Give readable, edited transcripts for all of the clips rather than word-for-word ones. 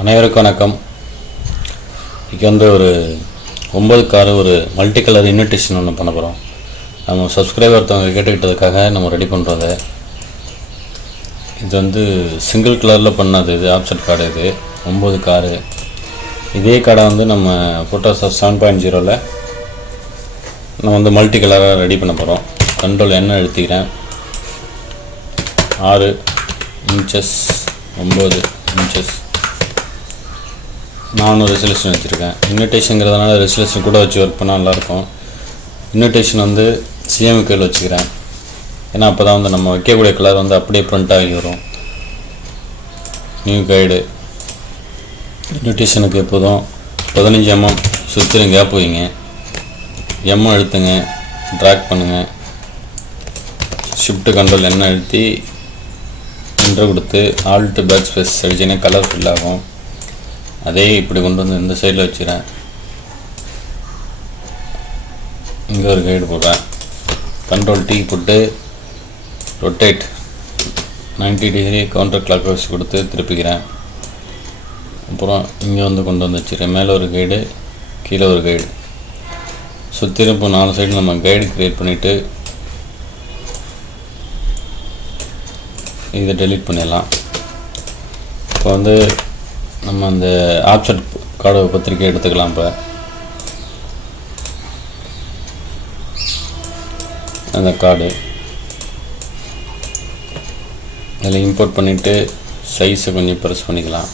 அனைவருக்கும் வணக்கம். இன்றைக்கி வந்து ஒரு 9 கார் ஒரு மல்டி கலர் இன்விடேஷன் ஒன்று பண்ண போகிறோம். நம்ம சப்ஸ்கிரைபர் ஒருத்தவங்க கேட்டுக்கிட்டதுக்காக நம்ம ரெடி பண்ணுறது. இது வந்து சிங்கிள் கலரில் பண்ணது. இது ஆப்செட் கார்டு. இது 9 காரு. இதே கார்டை வந்து நம்ம ஃபோட்டோஷாப் 7.0ல் நம்ம வந்து மல்டி கலராக ரெடி பண்ண போகிறோம். கண்ட்ரோல் என்ன அழுத்திக்கிறேன். 6 இன்ச்சஸ் 9 இன்ச்சஸ் 4 ரெசல்யூஷன் வச்சுருக்கேன். இன்விடேஷனுங்கிறதுனால ரெசல்யூஷன் கூட வச்சு ஒர்க் பண்ணால் நல்லாயிருக்கும். இன்விடேஷன் வந்து சிஎம்கேல வச்சுக்கிறேன். ஏன்னா அப்போ தான் வந்து நம்ம வைக்கக்கூடிய கலர் வந்து அப்படியே ப்ரிண்ட் ஆகி வரும். நியூ கைடு இன்விடேஷனுக்கு எப்போதும் 15 mm சுற்றிலும் கேப் வைங்க. எம் அழுத்துங்க, ட்ராக் பண்ணுங்கள். ஷிஃப்ட்டு கண்ட்ரோல் என்ன அழுத்தி என்ட்ரு கொடுத்து ஆல்ட்டு பேக் ஸ்பேஸ் அடிச்சிங்கன்னா கலர் ஃபில் ஆகும். அதே இப்படி கொண்டு வந்து இந்த சைடில் வச்சுக்கிறேன். இங்கே ஒரு கைடு போடுறேன். கண்ட்ரோல் டீ போட்டு rotate 90 degree counterclockwise கொடுத்து திருப்பிக்கிறேன். அப்புறம் இங்கே வந்து கொண்டு வந்து வச்சுக்கிறேன். மேலே ஒரு கைடு, கீழே ஒரு கைடு, சுற்றிலும் இப்போ 4 சைடு நம்ம கைடு க்ரியேட் பண்ணிவிட்டு இதை டெலீட் பண்ணிடலாம். இப்போ வந்து நம்ம அந்த ஆப்செட் கார்டு பத்திரிக்கை எடுத்துக்கலாம். இப்போ அந்த கார்டு அதில் இம்போர்ட் பண்ணிவிட்டு சைஸை கொஞ்சம் ப்ரெஸ் பண்ணிக்கலாம்.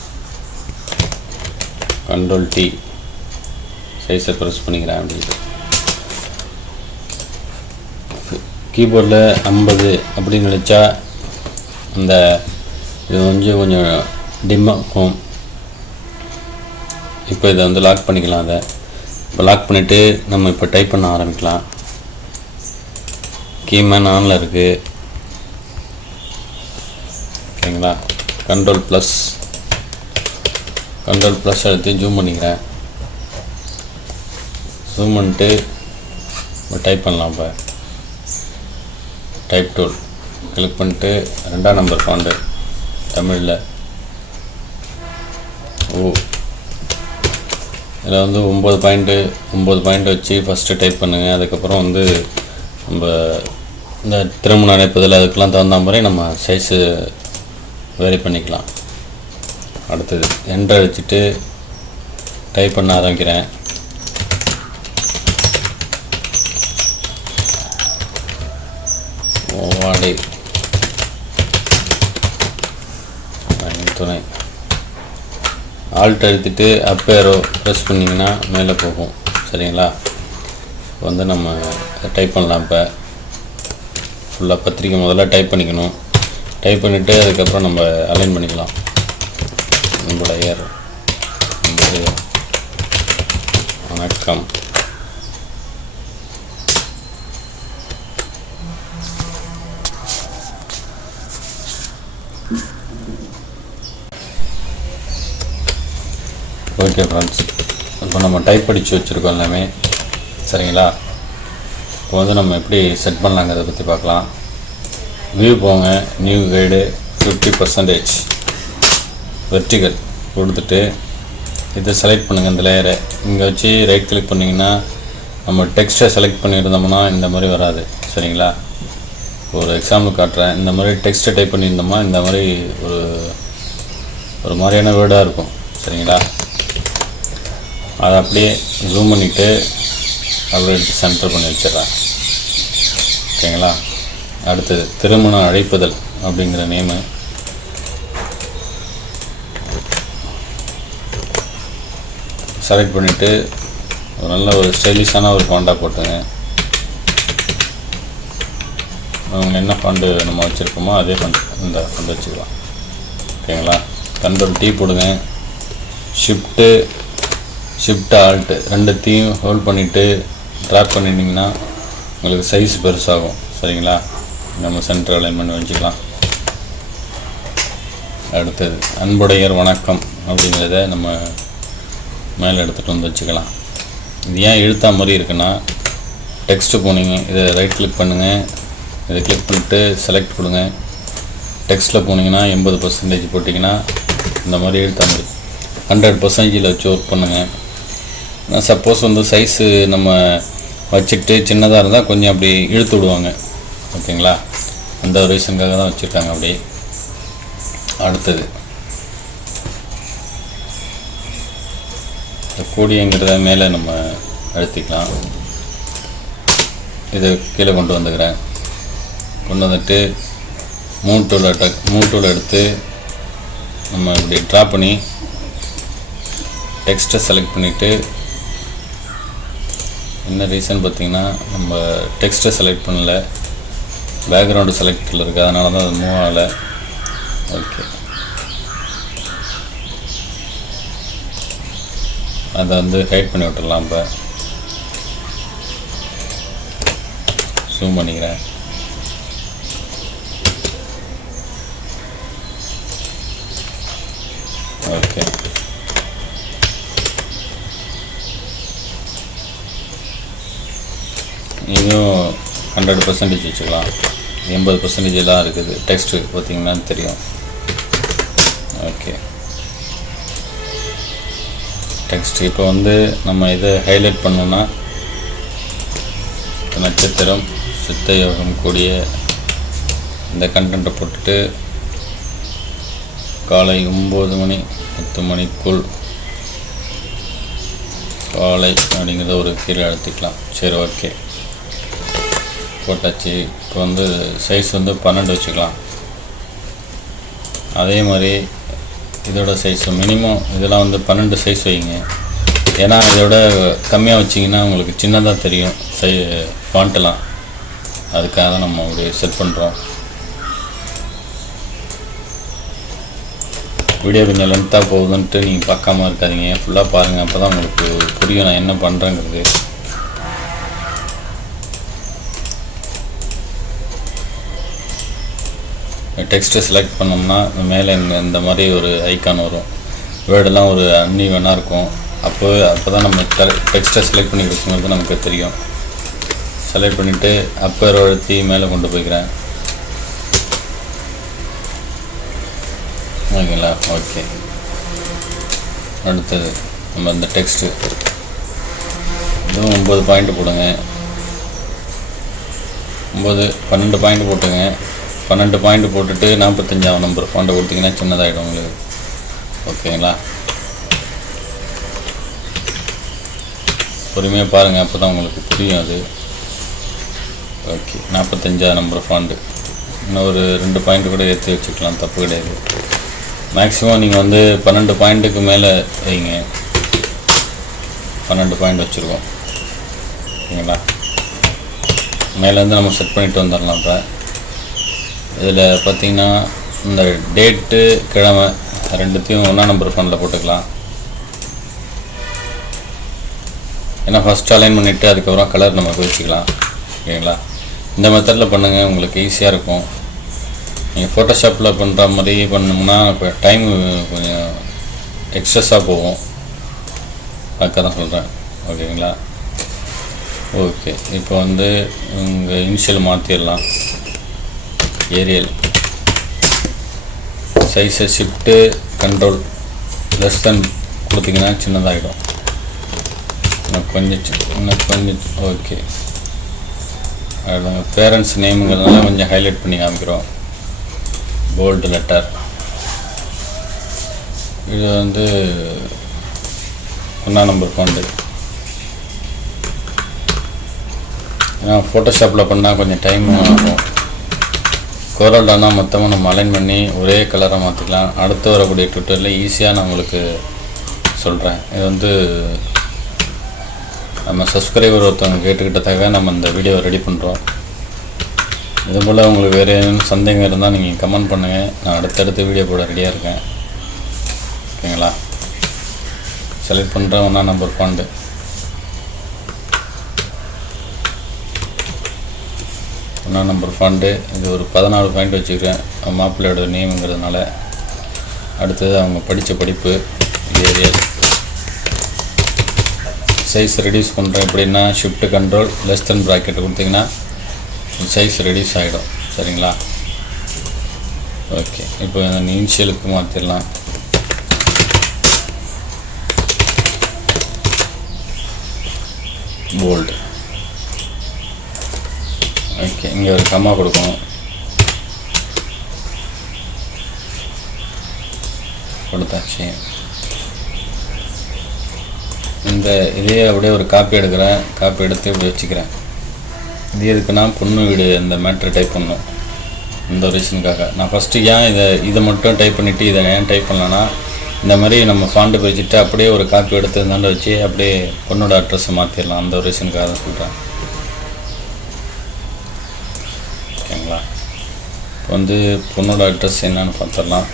கண்ட்ரோல் டி சைஸை ப்ரெஸ் பண்ணிக்கிறேன். அப்படின்ட்டு கீபோர்டில் 50 அப்படின்னு நினச்சா அந்த இது கொஞ்சம் டிம்மாகும். இப்போ இதை வந்து லாக் பண்ணிக்கலாம். அதை இப்போ லாக் பண்ணிவிட்டு நம்ம இப்போ டைப் பண்ண ஆரம்பிக்கலாம். கீமேன் ஆனில் இருக்குது. ஓகேங்களா. கண்ட்ரோல் ப்ளஸ் எடுத்து ஜூம் பண்ணிக்கிறேன். ஜூம் பண்ணிட்டு இப்போ டைப் பண்ணலாம். இப்போ டைப் டூல் கிளிக் பண்ணிட்டு 2ஆம் நம்பர் ஃபாண்டு தமிழில் இதில் வந்து 9 பாயிண்ட் வச்சு ஃபஸ்ட்டு டைப் பண்ணுங்கள். அதுக்கப்புறம் வந்து நம்ம இந்த திருமண அழைப்பதில் அதுக்கெலாம் தகுந்த மாதிரி நம்ம சைஸு வேரி பண்ணிக்கலாம். அடுத்தது என்ட்ரு அடிச்சுட்டு டைப் பண்ண ஆரம்பிக்கிறேன். ஓவாடி துணை ஆல்ட் அழுத்திட்டு அப் ஏரோ ப்ரெஸ் பண்ணிங்கன்னா மேலே போகும். சரிங்களா. இப்போ வந்து நம்ம டைப் பண்ணலாம். இப்போ ஃபுல்லாக பத்திரிக்கை முதல்ல டைப் பண்ணிக்கணும். டைப் பண்ணிவிட்டு அதுக்கப்புறம் நம்ம அலைன் பண்ணிக்கலாம். நம்மளுடைய வணக்கம். ஓகே ஃப்ரெண்ட்ஸ், இப்போ நம்ம டைப் படித்து வச்சுருக்கோம் எல்லாமே. சரிங்களா. இப்போ வந்து நம்ம எப்படி செட் பண்ணலாங்கிறத பற்றி பார்க்கலாம். வியூ போங்க, நியூ கைடு 50% வெர்டிகல் கொடுத்துட்டு இதை செலக்ட் பண்ணுங்கள். இந்த லேயரை இங்கே வச்சு ரைட் கிளிக் பண்ணிங்கன்னா நம்ம டெக்ஸ்ட்டை செலக்ட் பண்ணியிருந்தோம்னா இந்த மாதிரி வராது. சரிங்களா. ஒரு எக்ஸாம்பிள் காட்டுறேன். இந்த மாதிரி டெக்ஸ்ட்டை டைப் பண்ணியிருந்தோம்னா இந்த மாதிரி ஒரு மாதிரியான வேர்டாக இருக்கும். சரிங்களா. அதை அப்படியே ஜூம் பண்ணிவிட்டு அப்படியே எடுத்து சென்டர் பண்ணி வச்சிடுறேன். ஓகேங்களா. அடுத்தது திருமண அழைப்புதல் அப்படிங்கிற நேமு செலக்ட் பண்ணிவிட்டு ஒரு நல்ல ஒரு ஸ்டைலிஷான ஒரு ஃபாண்டாக போட்டுங்க. அவங்க என்ன ஃபாண்டு நம்ம வச்சுருக்கோமோ அதே ஃபாண்ட் இந்த ஃபாண்ட் வச்சுக்கலாம். ஓகேங்களா. கண்ட்ரோல் டீ போடுங்க. ஷிஃப்ட் ஆல்ட்டு ரெண்டுத்தையும் ஹோல்ட் பண்ணிவிட்டு ட்ராக் பண்ணிட்டிங்கன்னா உங்களுக்கு சைஸ் பெருசாகும். சரிங்களா. நம்ம சென்டர் அலைன்மெண்ட் வச்சுக்கலாம். அடுத்தது அன்புடையர் வணக்கம் அப்படிங்கிறத நம்ம மேலே எடுத்துகிட்டு வந்து வச்சுக்கலாம். இது ஏன் இழுத்தா மாதிரி இருக்குன்னா டெக்ஸ்ட்டு போனீங்க, இதை ரைட் கிளிக் பண்ணுங்கள். இதை கிளிக் பண்ணிவிட்டு செலக்ட் கொடுங்க. டெக்ஸ்ட்டில் போனீங்கன்னா 80% போட்டிங்கன்னா இந்த மாதிரி இழுத்தா மாதிரி 100% வச்சு ஒர்க் பண்ணுங்கள். சப்போஸ் வந்து சைஸு நம்ம வச்சுட்டு சின்னதாக இருந்தால் கொஞ்சம் அப்படி இழுத்து விடுவாங்க. ஓகேங்களா, அந்த ஒரு ரீசனுக்காக தான் வச்சுருக்காங்க அப்படி. அடுத்தது இந்த கூடியங்கிறத மேலே நம்ம அழுத்திக்கலாம். இதை கீழே கொண்டு வந்துக்கிறேன். கொண்டு வந்துட்டு மூன் டூல் எடுத்து நம்ம இப்படி ட்ரா பண்ணி டெக்ஸ்ட்டை செலக்ட் பண்ணிவிட்டு, என்ன ரீசன் பார்த்திங்கன்னா நம்ம டெக்ஸ்ட்டை செலக்ட் பண்ணல, பேக்ரவுண்டு செலக்டில் இருக்குது, அதனால தான் அது மூவ் ஆகலை. ஓகே, அதை வந்து ஹைட் பண்ணி விட்டுடலாம். இப்போ ஜூம் பண்ணிக்கிறேன். ஓகே, இன்னும் 100% வச்சுக்கலாம். 80% தான் இருக்குது. டெக்ஸ்ட்டு பார்த்திங்கன்னா தெரியும். ஓகே, டெக்ஸ்ட் இப்போ வந்து நம்ம இதை ஹைலைட் பண்ணோன்னா நட்சத்திரம் சித்த யோகம் கூடிய இந்த கண்டென்ட்டை போட்டுட்டு காலை 9 மணி 10 மணிக்குள் காலை அப்படிங்கிறத ஒரு கீழே அழுத்திக்கலாம். சரி, ஓகே, போட்டாச்சு. இப்போ வந்து சைஸ் வந்து 12 வச்சுக்கலாம். அதே மாதிரி இதோட சைஸு மினிமம் இதெல்லாம் வந்து 12 சைஸ் வைங்க. ஏன்னா இதோட கம்மியாக வச்சிங்கன்னா உங்களுக்கு சின்னதாக தெரியும் ஃபாண்ட்டெல்லாம். அதுக்காக தான் நம்ம அப்படி செட் பண்ணுறோம். வீடியோ கொஞ்சம் லென்த்தாக போகுதுன்ட்டு நீங்கள் பார்க்காம இருக்காதீங்க, ஃபுல்லாக பாருங்கள். அப்போ தான் உங்களுக்கு புரியும் நான் என்ன பண்ணுறேங்கிறது. டெக்ஸ்ட்டை செலக்ட் பண்ணோம்னா மேலே இங்கே இந்த மாதிரி ஒரு ஐக்கான் வரும். வேர்டெல்லாம் ஒரு அன்இவனாக இருக்கும். அப்போ தான் நம்ம டெக்ஸ்ட்டை செலக்ட் பண்ணி கொடுக்கும்போது நமக்கு தெரியும். செலக்ட் பண்ணிவிட்டு அப்பர் அழுத்தி மேலே கொண்டு போய்க்கிறேன். ஓகேங்களா, ஓகே. அடுத்தது நம்ம இந்த டெக்ஸ்ட்டு இதுவும் 9 பாயிண்ட் போடுங்க. 12 பாயிண்ட் போட்டுங்க. 12 பாயிண்ட் போட்டுட்டு 45ஆம் நம்பர் ஃபாண்ட்டை கொடுத்திங்கன்னா சின்னதாகிடும் உங்களுக்கு. ஓகேங்களா, பொறுமையாக பாருங்கள், அப்போ தான் உங்களுக்கு புரியும் அது. ஓகே, 45ஆம் நம்பர் ஃபாண்ட்டு இன்னும் ஒரு 2 பாயிண்ட் கூட ஏற்றி வச்சுக்கலாம், தப்பு கிடையாது. மேக்ஸிமம் நீங்கள் வந்து 12 பாயிண்ட்டுக்கு மேலே வைங்க. 12 பாயிண்ட் வச்சுருக்கோம். ஓகேங்களா, மேலேருந்து நம்ம செட் பண்ணிவிட்டு வந்துடலாம். இப்போ இதில் பார்த்திங்கன்னா இந்த டேட்டு கிழமை ரெண்டுத்தையும் 1ஆம் நம்பர் ஃபாண்ட்டில் போட்டுக்கலாம். ஏன்னா ஃபஸ்ட் அலைன் பண்ணிவிட்டு அதுக்கப்புறம் கலர் நம்ம வச்சுக்கலாம். ஓகேங்களா, இந்த மெத்தடில் பண்ணுங்கள், உங்களுக்கு ஈஸியாக இருக்கும். நீங்கள் ஃபோட்டோஷாப்பில் பண்ணுற மாதிரி பண்ணோம்னா இப்போ டைம் கொஞ்சம் எக்ஸஸாக போகும். அதுக்காக தான் சொல்கிறேன். ஓகேங்களா, ஓகே. இப்போ வந்து உங்கள் இனிஷியல் மாற்றிடலாம். ஏரியல் சைஸை ஷிஃப்ட்டு கண்ட்ரோல் லெஸ் தென் கொடுத்திங்கன்னா சின்னதாகிடும். இன்னும் கொஞ்சம் ஓகே. பேரண்ட்ஸ் நேமுங்கிறதுனால கொஞ்சம் ஹைலைட் பண்ணி காமிக்கிறோம். Bold letter. இது வந்து 1ஆம் நம்பர் ஃபாண்ட்டு. ஏன்னா ஃபோட்டோஷாப்பில் பண்ணால் கொஞ்சம் டைம் ஆகும். கோரல்டானா மொத்தமாக நம்ம அலைன் பண்ணி ஒரே கலரை மாற்றிக்கலாம். அடுத்து வரக்கூடிய ட்விட்டரில் ஈஸியாக நான் உங்களுக்கு சொல்கிறேன். இது வந்து நம்ம சப்ஸ்கிரைபர் ஒருத்தவங்க கேட்டுக்கிட்டதாக நம்ம இந்த வீடியோவை ரெடி பண்ணுறோம். இதுபோல் உங்களுக்கு வேறு ஏதேனும் சந்தேகம் இருந்தால் நீங்கள் கமெண்ட் பண்ணுங்கள். நான் அடுத்தடுத்த வீடியோ போட ரெடியாக இருக்கேன். ஓகேங்களா, செலக்ட் பண்ணுறேன் 1ஆம் நம்பர் ஃபாண்ட்டு. 1ஆம் நம்பர் ஃபாண்ட்டு. இது ஒரு 14 பாயிண்ட் வச்சுக்கிறேன், மாப்பிள்ளையோட நேமுங்கிறதுனால. அடுத்தது அவங்க படித்த படிப்பு ஏரியல். சைஸ் ரெடியூஸ் பண்ணுறேன். எப்படின்னா shift control less than bracket கொடுத்திங்கன்னா சைஸ் ரெடியூஸ் ஆகிடும். சரிங்களா, ஓகே. இப்போ இனிஷியலுக்கு மாற்றிடலாம். போல்டு. ஓகே, இங்கே ஒரு கம்மா கொடுக்கணும். கொடுத்தாச்சு. இந்த இதே அப்படியே ஒரு காப்பி எடுக்கிறேன். காப்பி எடுத்து இப்படி வச்சுக்கிறேன். இது எதுக்குன்னா பொண்ணு வீடு அந்த மேட்ரு டைப் பண்ணணும். இந்த ரீசனுக்காக நான் ஃபஸ்ட்டு ஏன் இதை மட்டும் டைப் பண்ணிவிட்டு இதை ஏன் டைப் பண்ணலன்னா, இந்த மாதிரி நம்ம ஃபாண்ட்டு வச்சுட்டு அப்படியே ஒரு காப்பி எடுத்து இருந்தாலும் வச்சு அப்படியே பொண்ணோட அட்ரஸை மாற்றிடலாம். அந்த ஒரு ரீசனுக்காக தான் சொல்கிறேன். ஓகேங்களா? இப்போ வந்து பொண்ணோட அட்ரஸ் என்னன்னு பார்த்துடலாம்.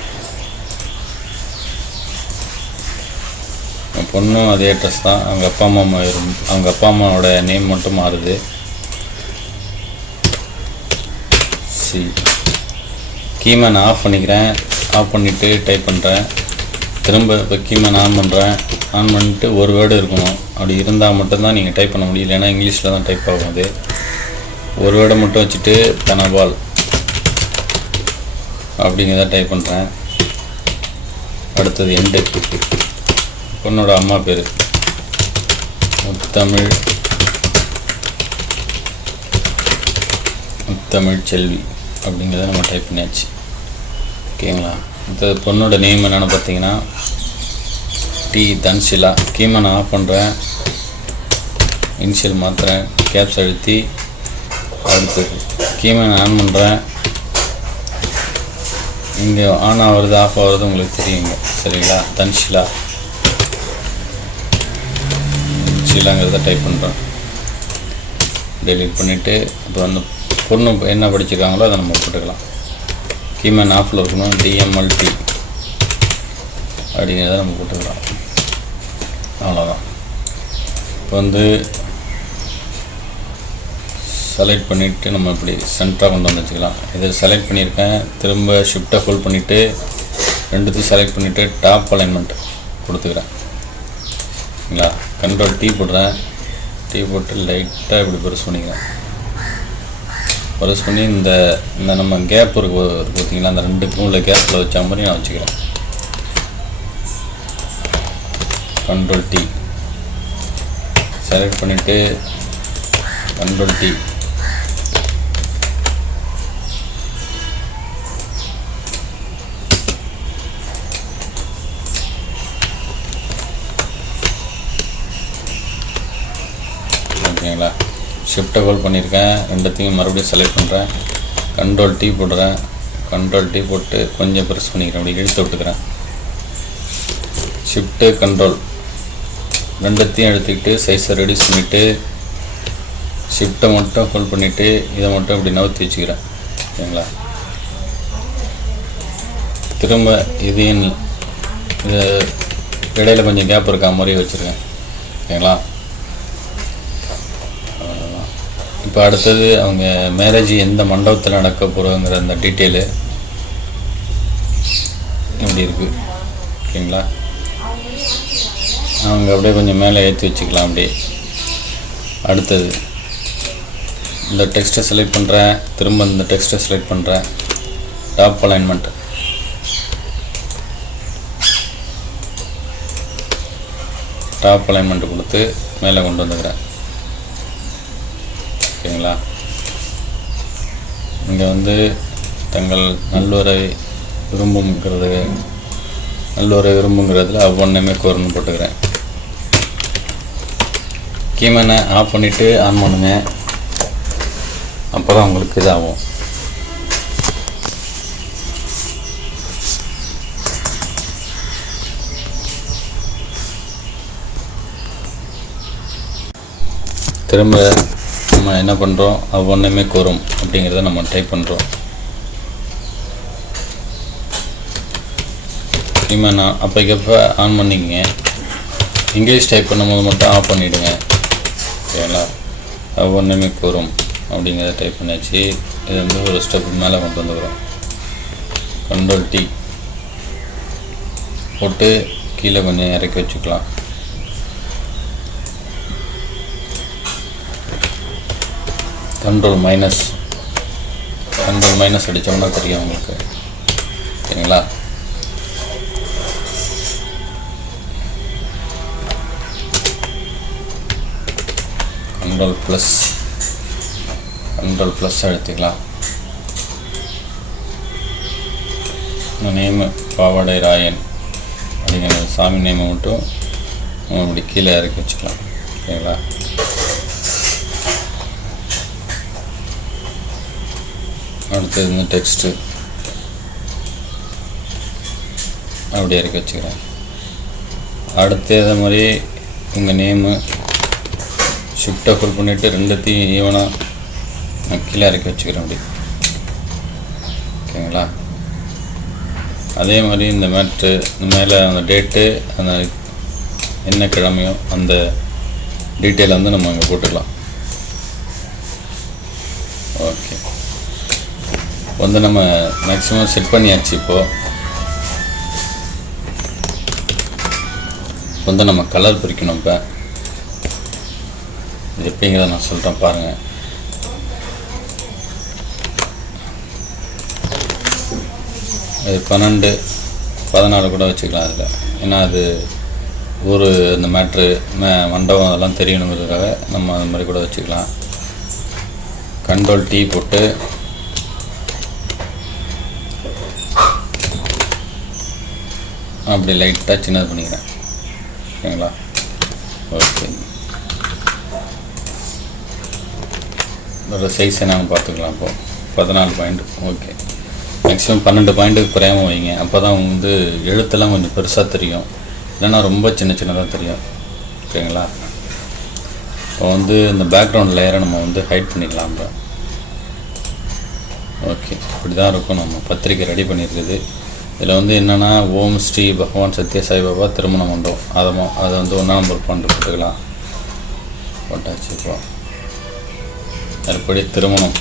பொண்ணும் அதே அட்ரஸ் தான். அவங்க அப்பா அம்மாவோட நேம் மட்டும் மாறுது. கீமேன் ஆஃப் பண்ணிக்கிறேன். ஆஃப் பண்ணிவிட்டு டைப் பண்ணுறேன். திரும்ப இப்போ கீமேன் ஆன் பண்ணுறேன். ஆன் பண்ணிட்டு ஒரு வேர்டு இருக்கணும். அப்படி இருந்தால் மட்டும்தான் நீங்கள் டைப் பண்ண முடியும். இல்லைன்னா இங்கிலீஷில் தான் டைப் ஆகும். அது ஒரு வேர்டை மட்டும் வச்சுட்டு தனபால் அப்படிங்கிறத டைப் பண்ணுறேன். அடுத்தது எண்டு. பொண்ணோட அம்மா பேர் முத்தமிழ் செல்வி அப்படிங்கிறத நம்ம டைப் பண்ணியாச்சு. ஓகேங்களா? இந்த பொண்ணோட நேம் என்னென்னு பார்த்தீங்கன்னா டி தன்ஷிலா. கீமேன் ஆஃப் பண்ணுறேன். இனிஷியல் மாற்றுறேன். கேப்ஸ் அழுத்தி அடுத்தது கீமேன் ஆன் பண்ணுறேன். இங்கே ஆன் ஆகிறது ஆஃப் ஆகிறது உங்களுக்கு தெரியுங்க. சரிங்களா? தன்ஷிலா ஷீலாங்கிறத டைப் பண்ணுறோம். டெலீட் பண்ணிவிட்டு இப்போ அந்த பொண்ணு என்ன படிச்சிருக்காங்களோ அதை நம்ம போட்டுக்கலாம். கீமேன் ஆஃபில் இருக்கணும். டிஎம்எல்டி அப்படிங்கிறத நம்ம போட்டுக்கலாம். அவ்வளோதான். இப்போ வந்து செலக்ட் பண்ணிவிட்டு நம்ம இப்படி சென்டராக கொண்டு வந்து வச்சுக்கலாம். இதை செலக்ட் பண்ணியிருக்கேன். திரும்ப ஷிஃப்ட்டை ஹோல்ட் பண்ணிவிட்டு ரெண்டுத்தையும் செலக்ட் பண்ணிவிட்டு டாப் அலைன்மெண்ட் கொடுத்துக்கிறேன். சரிங்களா? கண்ட்ரோல் டீ போடுறேன். டீ போட்டு லைட்டாக இப்படி ப்ரெஸ் பண்ணிக்கிறேன். ப்ரெஸ் பண்ணி இந்த நம்ம கேப் இருக்கு பார்த்தீங்களா, அந்த ரெண்டுக்கும் உள்ள கேப்பில் வச்ச மாதிரி நான் வச்சுக்கிறேன். கண்ட்ரோல் டீ செலக்ட் பண்ணிவிட்டு கண்ட்ரோல் டீ ஓகேங்களா? ஷிஃப்ட்டை ஹோல்ட் பண்ணியிருக்கேன். ரெண்டுத்தையும் மறுபடியும் செலக்ட் பண்ணுறேன். கண்ட்ரோல் டீ போடுறேன். கண்ட்ரோல் டீ போட்டு கொஞ்சம் ப்ரெஸ் பண்ணிக்கிறேன். அப்படி இழுத்து விட்டுக்கிறேன். ஷிஃப்ட்டு கண்ட்ரோல் ரெண்டுத்தையும் எடுத்துக்கிட்டு சைஸை ரெடியூஸ் பண்ணிவிட்டு ஷிஃப்ட்டை மட்டும் ஹோல்ட் பண்ணிவிட்டு இதை மட்டும் இப்படி நவுத்தி வச்சுக்கிறேன். ஓகேங்களா? திரும்ப இதையும் இடையில் கொஞ்சம் கேப் இருக்கா மாதிரி வச்சுருக்கேன். ஓகேங்களா? இப்போ அடுத்தது அவங்க மேரேஜ் எந்த மண்டபத்தில் நடக்க போகிறோங்கிற அந்த டீட்டெயிலு இப்படி இருக்குது. ஓகேங்களா? அவங்க அப்படியே கொஞ்சம் மேலே ஏற்றி வச்சுக்கலாம். அப்படியே அடுத்தது இந்த டெக்ஸ்ட்டை செலக்ட் பண்ணுறேன். திரும்ப இந்த டெக்ஸ்ட்டை செலக்ட் பண்ணுறேன். டாப் அலைன்மெண்ட் கொடுத்து மேலே கொண்டு வந்துக்கிறேன். ஓகேங்களா? இங்கே வந்து தங்கள் நல்லுரை விரும்புங்கிறதுல ஒன்றுமே கோரணும்னு போட்டுக்கிறேன். கீமேனை ஆஃப் பண்ணிவிட்டு ஆன் பண்ணுங்க. அப்போ தான் உங்களுக்கு இதாகும். திரும்ப நம்ம என்ன பண்ணுறோம், ஒன்றுமே கோரும் அப்படிங்கிறத நம்ம டைப் பண்ணுறோம். கீமேன் அப்போக்கப்போ ஆன் பண்ணிக்கங்க. இங்கிலீஷ் டைப் பண்ணும்போது மட்டும் ஆஃப் பண்ணிவிடுங்க. ஓகேங்களா? ஒன்றுமே கோரும் அப்படிங்கிறத டைப் பண்ணியாச்சு. இது வந்து ஒரு ஸ்டெப் மேலே கொண்டு வந்துக்கிறோம். கண்ட்ரோல் டீ போட்டு கீழே கொஞ்சம் இறக்கி வச்சுக்கலாம். கண்ட்ரோல் மைனஸ் அடித்தோம்னா தெரியும் உங்களுக்கு. சரிங்களா? Control plus அழுத்திக்கலாம். நேமு பாவாடை ராயன் அப்படிங்கிற சாமி நேமை மட்டும் நம்ம இப்படி கீழே இறக்கி வச்சுக்கலாம். ஓகேங்களா? அடுத்தது இந்த டெக்ஸ்ட்டு அப்படி இறக்கி வச்சுக்கிறேன். அடுத்து அதே மாதிரி உங்கள் நேமு ஷிஃப்ட்டை ஃபுல் பண்ணிவிட்டு ரெண்டுத்தையும் ஈவனாக கீழே இறக்கி வச்சுக்கிறேன் அப்படி. ஓகேங்களா? அதே மாதிரி இந்த மேட்ரு இந்த மேலே அந்த டேட்டு அந்த என்ன கிழமையோ அந்த டீட்டெயிலை வந்து நம்ம அங்கே போட்டுக்கலாம். ஓகே, வந்து நம்ம மேக்ஸிமம் செட் பண்ணியாச்சு. இப்போது வந்து நம்ம கலர் பிரிக்கணும். இப்போ இது எப்படிங்கிறத நான் சொல்கிறேன் பாருங்கள். இது 12, 14 கூட வச்சுக்கலாம் அதில். ஏன்னா அது ஒரு இந்த மேட்ரு மண்டபம் அதெல்லாம் தெரியணுங்கிறதுக்காக நம்ம அது மாதிரி கூட வச்சுக்கலாம். கண்ட்ரோல் T போட்டு அப்படி லைட்டாக சின்னது பண்ணிக்கிறேன். ஓகேங்களா? ஓகே, இதோட சைஸ் என்னன்னு பார்த்துக்கலாம். இப்போது 14 பாயிண்ட். ஓகே, மேக்ஸிமம் 12 பாயிண்ட்டுக்கு குறையாமல் வைங்க. அப்போ தான் வந்து எழுத்தெல்லாம் கொஞ்சம் பெருசாக தெரியும், இல்லைன்னா ரொம்ப சின்னதாக தெரியும். ஓகேங்களா? இப்போ வந்து இந்த பேக்ரவுண்ட் லேயரை நம்ம வந்து ஹைட் பண்ணிக்கலாம். இப்போ ஓகே, இப்படி தான் இருக்கும் நம்ம பத்திரிக்கை ரெடி பண்ணியிருக்குது. இதில் வந்து என்னென்னா ஓம் ஸ்ரீ பகவான் சத்ய சாய்பாபா திருமண மண்டபம் அதை வந்து 1ஆம் நம்பர் பாயிண்ட் போட்டுக்கலாம். போட்டாச்சு. இப்போ மறுபடி திருமணம்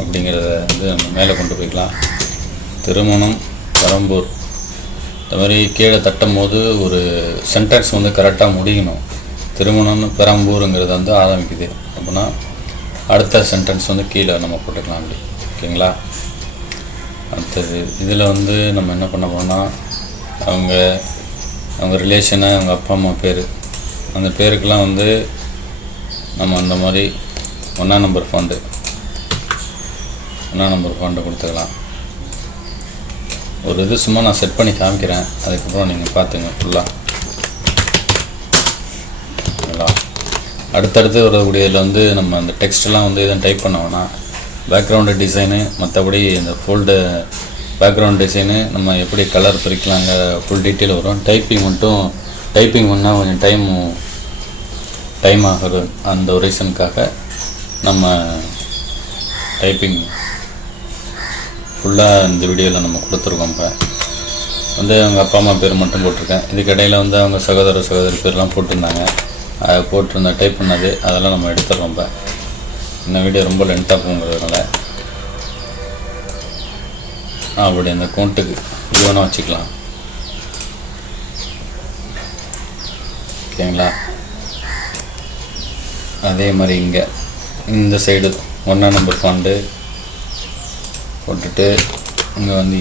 அப்படிங்கிறத வந்து நம்ம மேலே கொண்டு போய்க்கலாம். திருமணம் பெரம்பூர் இந்த மாதிரி கீழே தட்டும் போது ஒரு சென்டென்ஸ் வந்து கரெக்டாக முடியணும். திருமணம்னு பெரம்பூருங்கிறது வந்து ஆரம்பிக்குது அப்படின்னா அடுத்த சென்டென்ஸ் வந்து கீழே நம்ம போட்டுக்கலாம் அப்படி. ஓகேங்களா? அடுத்தது இதில் வந்து நம்ம என்ன பண்ண போனால் அவங்க ரிலேஷனை அவங்க அப்பா அம்மா பேர் அந்த பேருக்கெல்லாம் வந்து நம்ம அந்த மாதிரி 1ஆம் நம்பர் ஃபாண்டு கொடுத்துக்கலாம். ஒரு இது சும்மா நான் செட் பண்ணி காமிக்கிறேன், அதுக்கப்புறம் நீங்கள் பார்த்துங்க ஃபுல்லாக. அடுத்தடுத்து வரக்கூடிய இதில் வந்து நம்ம அந்த டெக்ஸ்டெல்லாம் வந்து எதுவும் டைப் பண்ண வேணாம். பேக்ரவுண்டு டிசைனு மற்றபடி இந்த ஃபோல்டு பேக்ரவுண்ட் டிசைனு நம்ம எப்படி கலர் பிரிக்கலாங்க ஃபுல் டீட்டெயில் வரும். டைப்பிங் பண்ணால் கொஞ்சம் டைம் ஆகுது. அந்த ஒரு ரீசனுக்காக நம்ம டைப்பிங் ஃபுல்லாக இந்த வீடியோவில் நம்ம கொடுத்துருக்கோம். இப்போ வந்து அவங்க அப்பா அம்மா பேர் மட்டும் போட்டிருக்கேன். இதுக்கிடையில் வந்து அவங்க சகோதரி பேர்லாம் போட்டிருந்தாங்க. அதை போட்டிருந்தா டைப் பண்ணது அதெல்லாம் நம்ம எடுத்துடுறோம். இப்போ இந்த வீடியோ ரொம்ப லென்த்தாக போங்கிறதுனால அப்படி அந்த கவுண்ட்டுக்கு ஈவனாக வச்சுக்கலாம். ஓகேங்களா? அதே மாதிரி இங்கே இந்த சைடு 1ஆம் நம்பர் ஃபாண்டு போட்டுட்டு இங்கே வந்து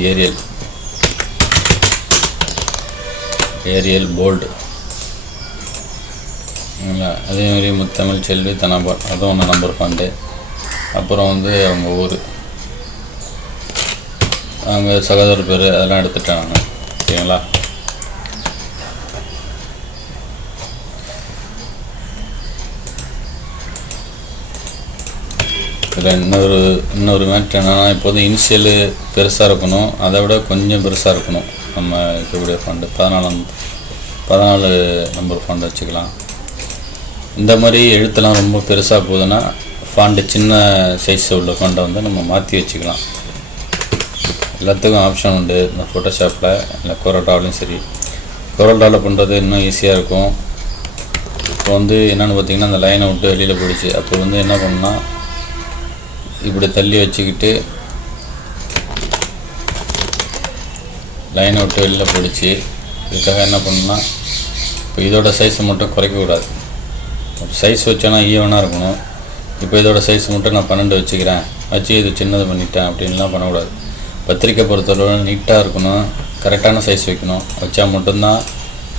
ஏரியல் போல்டு. அதே மாதிரி முத்தமிழ் செல்வி தனாபால் அதுவும் 1ஆம் நம்பர் ஃபாண்டு. அப்புறம் வந்து அவங்க ஊர் அவங்க சகோதரர் பேர் அதெல்லாம் எடுத்துட்டேன் நான். ஓகேங்களா? இதில் இன்னொரு மேட்ரு என்னென்னா இப்போது இனிஷியலு பெருசாக இருக்கணும், அதை விட கொஞ்சம் பெருசாக இருக்கணும். நம்ம இருக்கக்கூடிய ஃபாண்டு 14 நம்பர் ஃபாண்டு வச்சுக்கலாம். இந்த மாதிரி எழுத்தெல்லாம் ரொம்ப பெருசாக போகுதுன்னா ஃபாண்டு சின்ன சைஸ் உள்ள ஃபாண்டை வந்து நம்ம மாற்றி வச்சுக்கலாம். எல்லாத்துக்கும் ஆப்ஷன் உண்டு இந்த ஃபோட்டோஷாப்பில், இல்லை கொரோட்டாவிலையும் சரி. கொரோட்டாவில் பண்ணுறது இன்னும் ஈஸியாக இருக்கும். இப்போ வந்து என்னென்னு பார்த்திங்கன்னா அந்த லைனை விட்டு வெளியில் போயிடுச்சு. அப்போ வந்து என்ன பண்ணால் இப்படி தள்ளி வச்சுக்கிட்டு லைனை விட்டு வெளியில் போயிடுச்சு. இதுக்காக என்ன பண்ணணும்னா இப்போ இதோட சைஸை மட்டும் குறைக்கக்கூடாது. சைஸ் வச்சோன்னா ஈவனாக இருக்கணும். இப்போ இதோட சைஸ் மட்டும் நான் 12 வச்சுக்கிறேன், வச்சு இது சின்னது பண்ணிட்டேன் அப்படின்லாம் பண்ணக்கூடாது. பத்திரிக்கை பொறுத்தளவு நீட்டாக இருக்கணும், கரெக்டான சைஸ் வைக்கணும். வச்சா மட்டும்தான்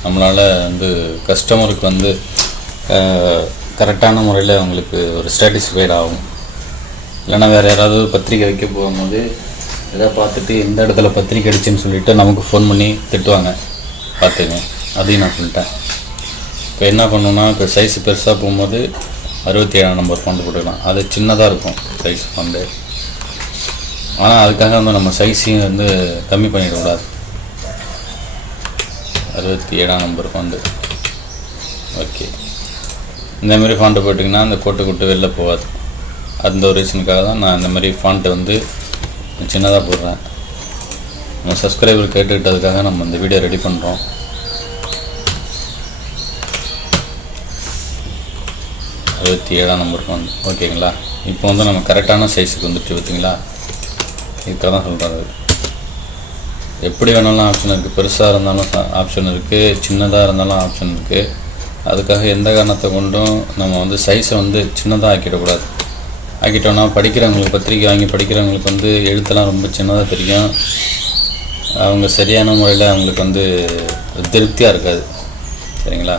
நம்மளால் வந்து கஸ்டமருக்கு வந்து கரெக்டான முறையில் உங்களுக்கு ஒரு சாட்டிஸ்ஃபைட் ஆகும். இல்லைன்னா வேறு யாராவது பத்திரிக்கை வைக்க போகும்போது எதை பார்த்துட்டு எந்த இடத்துல பத்திரிக்கை அடிச்சுன்னு சொல்லிவிட்டு நமக்கு ஃபோன் பண்ணி திட்டுவாங்க. பார்த்துங்க, அதையும் நான் சொல்லிட்டேன். இப்போ என்ன பண்ணணுன்னா, இப்போ சைஸு பெருசாக போகும்போது 67ஆம் நம்பர் ஃபாண்ட் போட்டுக்கலாம். அது சின்னதாக இருக்கும் சைஸ் ஃபாண்டு. ஆனால் அதுக்காக வந்து நம்ம சைஸையும் வந்து கம்மி பண்ணிடக்கூடாது. 67ஆம் நம்பர் ஃபாண்டு ஓகே. இந்தமாரி ஃபாண்ட்டு போட்டிங்கன்னா அந்த கோட்டை விட்டு வெளில போகாது. அந்த ஒரு ரீசனுக்காக தான் நான் இந்தமாதிரி ஃபாண்ட்டை வந்து சின்னதாக போடுறேன். நம்ம சப்ஸ்கிரைபர் கேட்டுக்கிட்டதுக்காக நம்ம இந்த வீடியோ ரெடி பண்ணுறோம். 67ஆம் நம்பர் ஃபாண்ட் ஓகேங்களா. இப்போ வந்து நம்ம கரெக்டான சைஸுக்கு வந்துட்டு பார்த்தீங்களா, இதுக்காக தான் சொல்கிறாரு. எப்படி வேணாலும் ஆப்ஷன் இருக்குது, பெருசாக இருந்தாலும் ஆப்ஷன் இருக்குது, சின்னதாக இருந்தாலும் ஆப்ஷன் இருக்குது. அதுக்காக எந்த காரணத்தை கொண்டும் நம்ம வந்து சைஸை வந்து சின்னதாக ஆக்கிடக்கூடாது. ஆக்கிட்டோன்னா படிக்கிறவங்களுக்கு, பத்திரிக்கை வாங்கி படிக்கிறவங்களுக்கு வந்து எழுத்தெல்லாம் ரொம்ப சின்னதாக தெரியும். அவங்க சரியான முறையில் அவங்களுக்கு வந்து திருப்தியாக இருக்காது. சரிங்களா.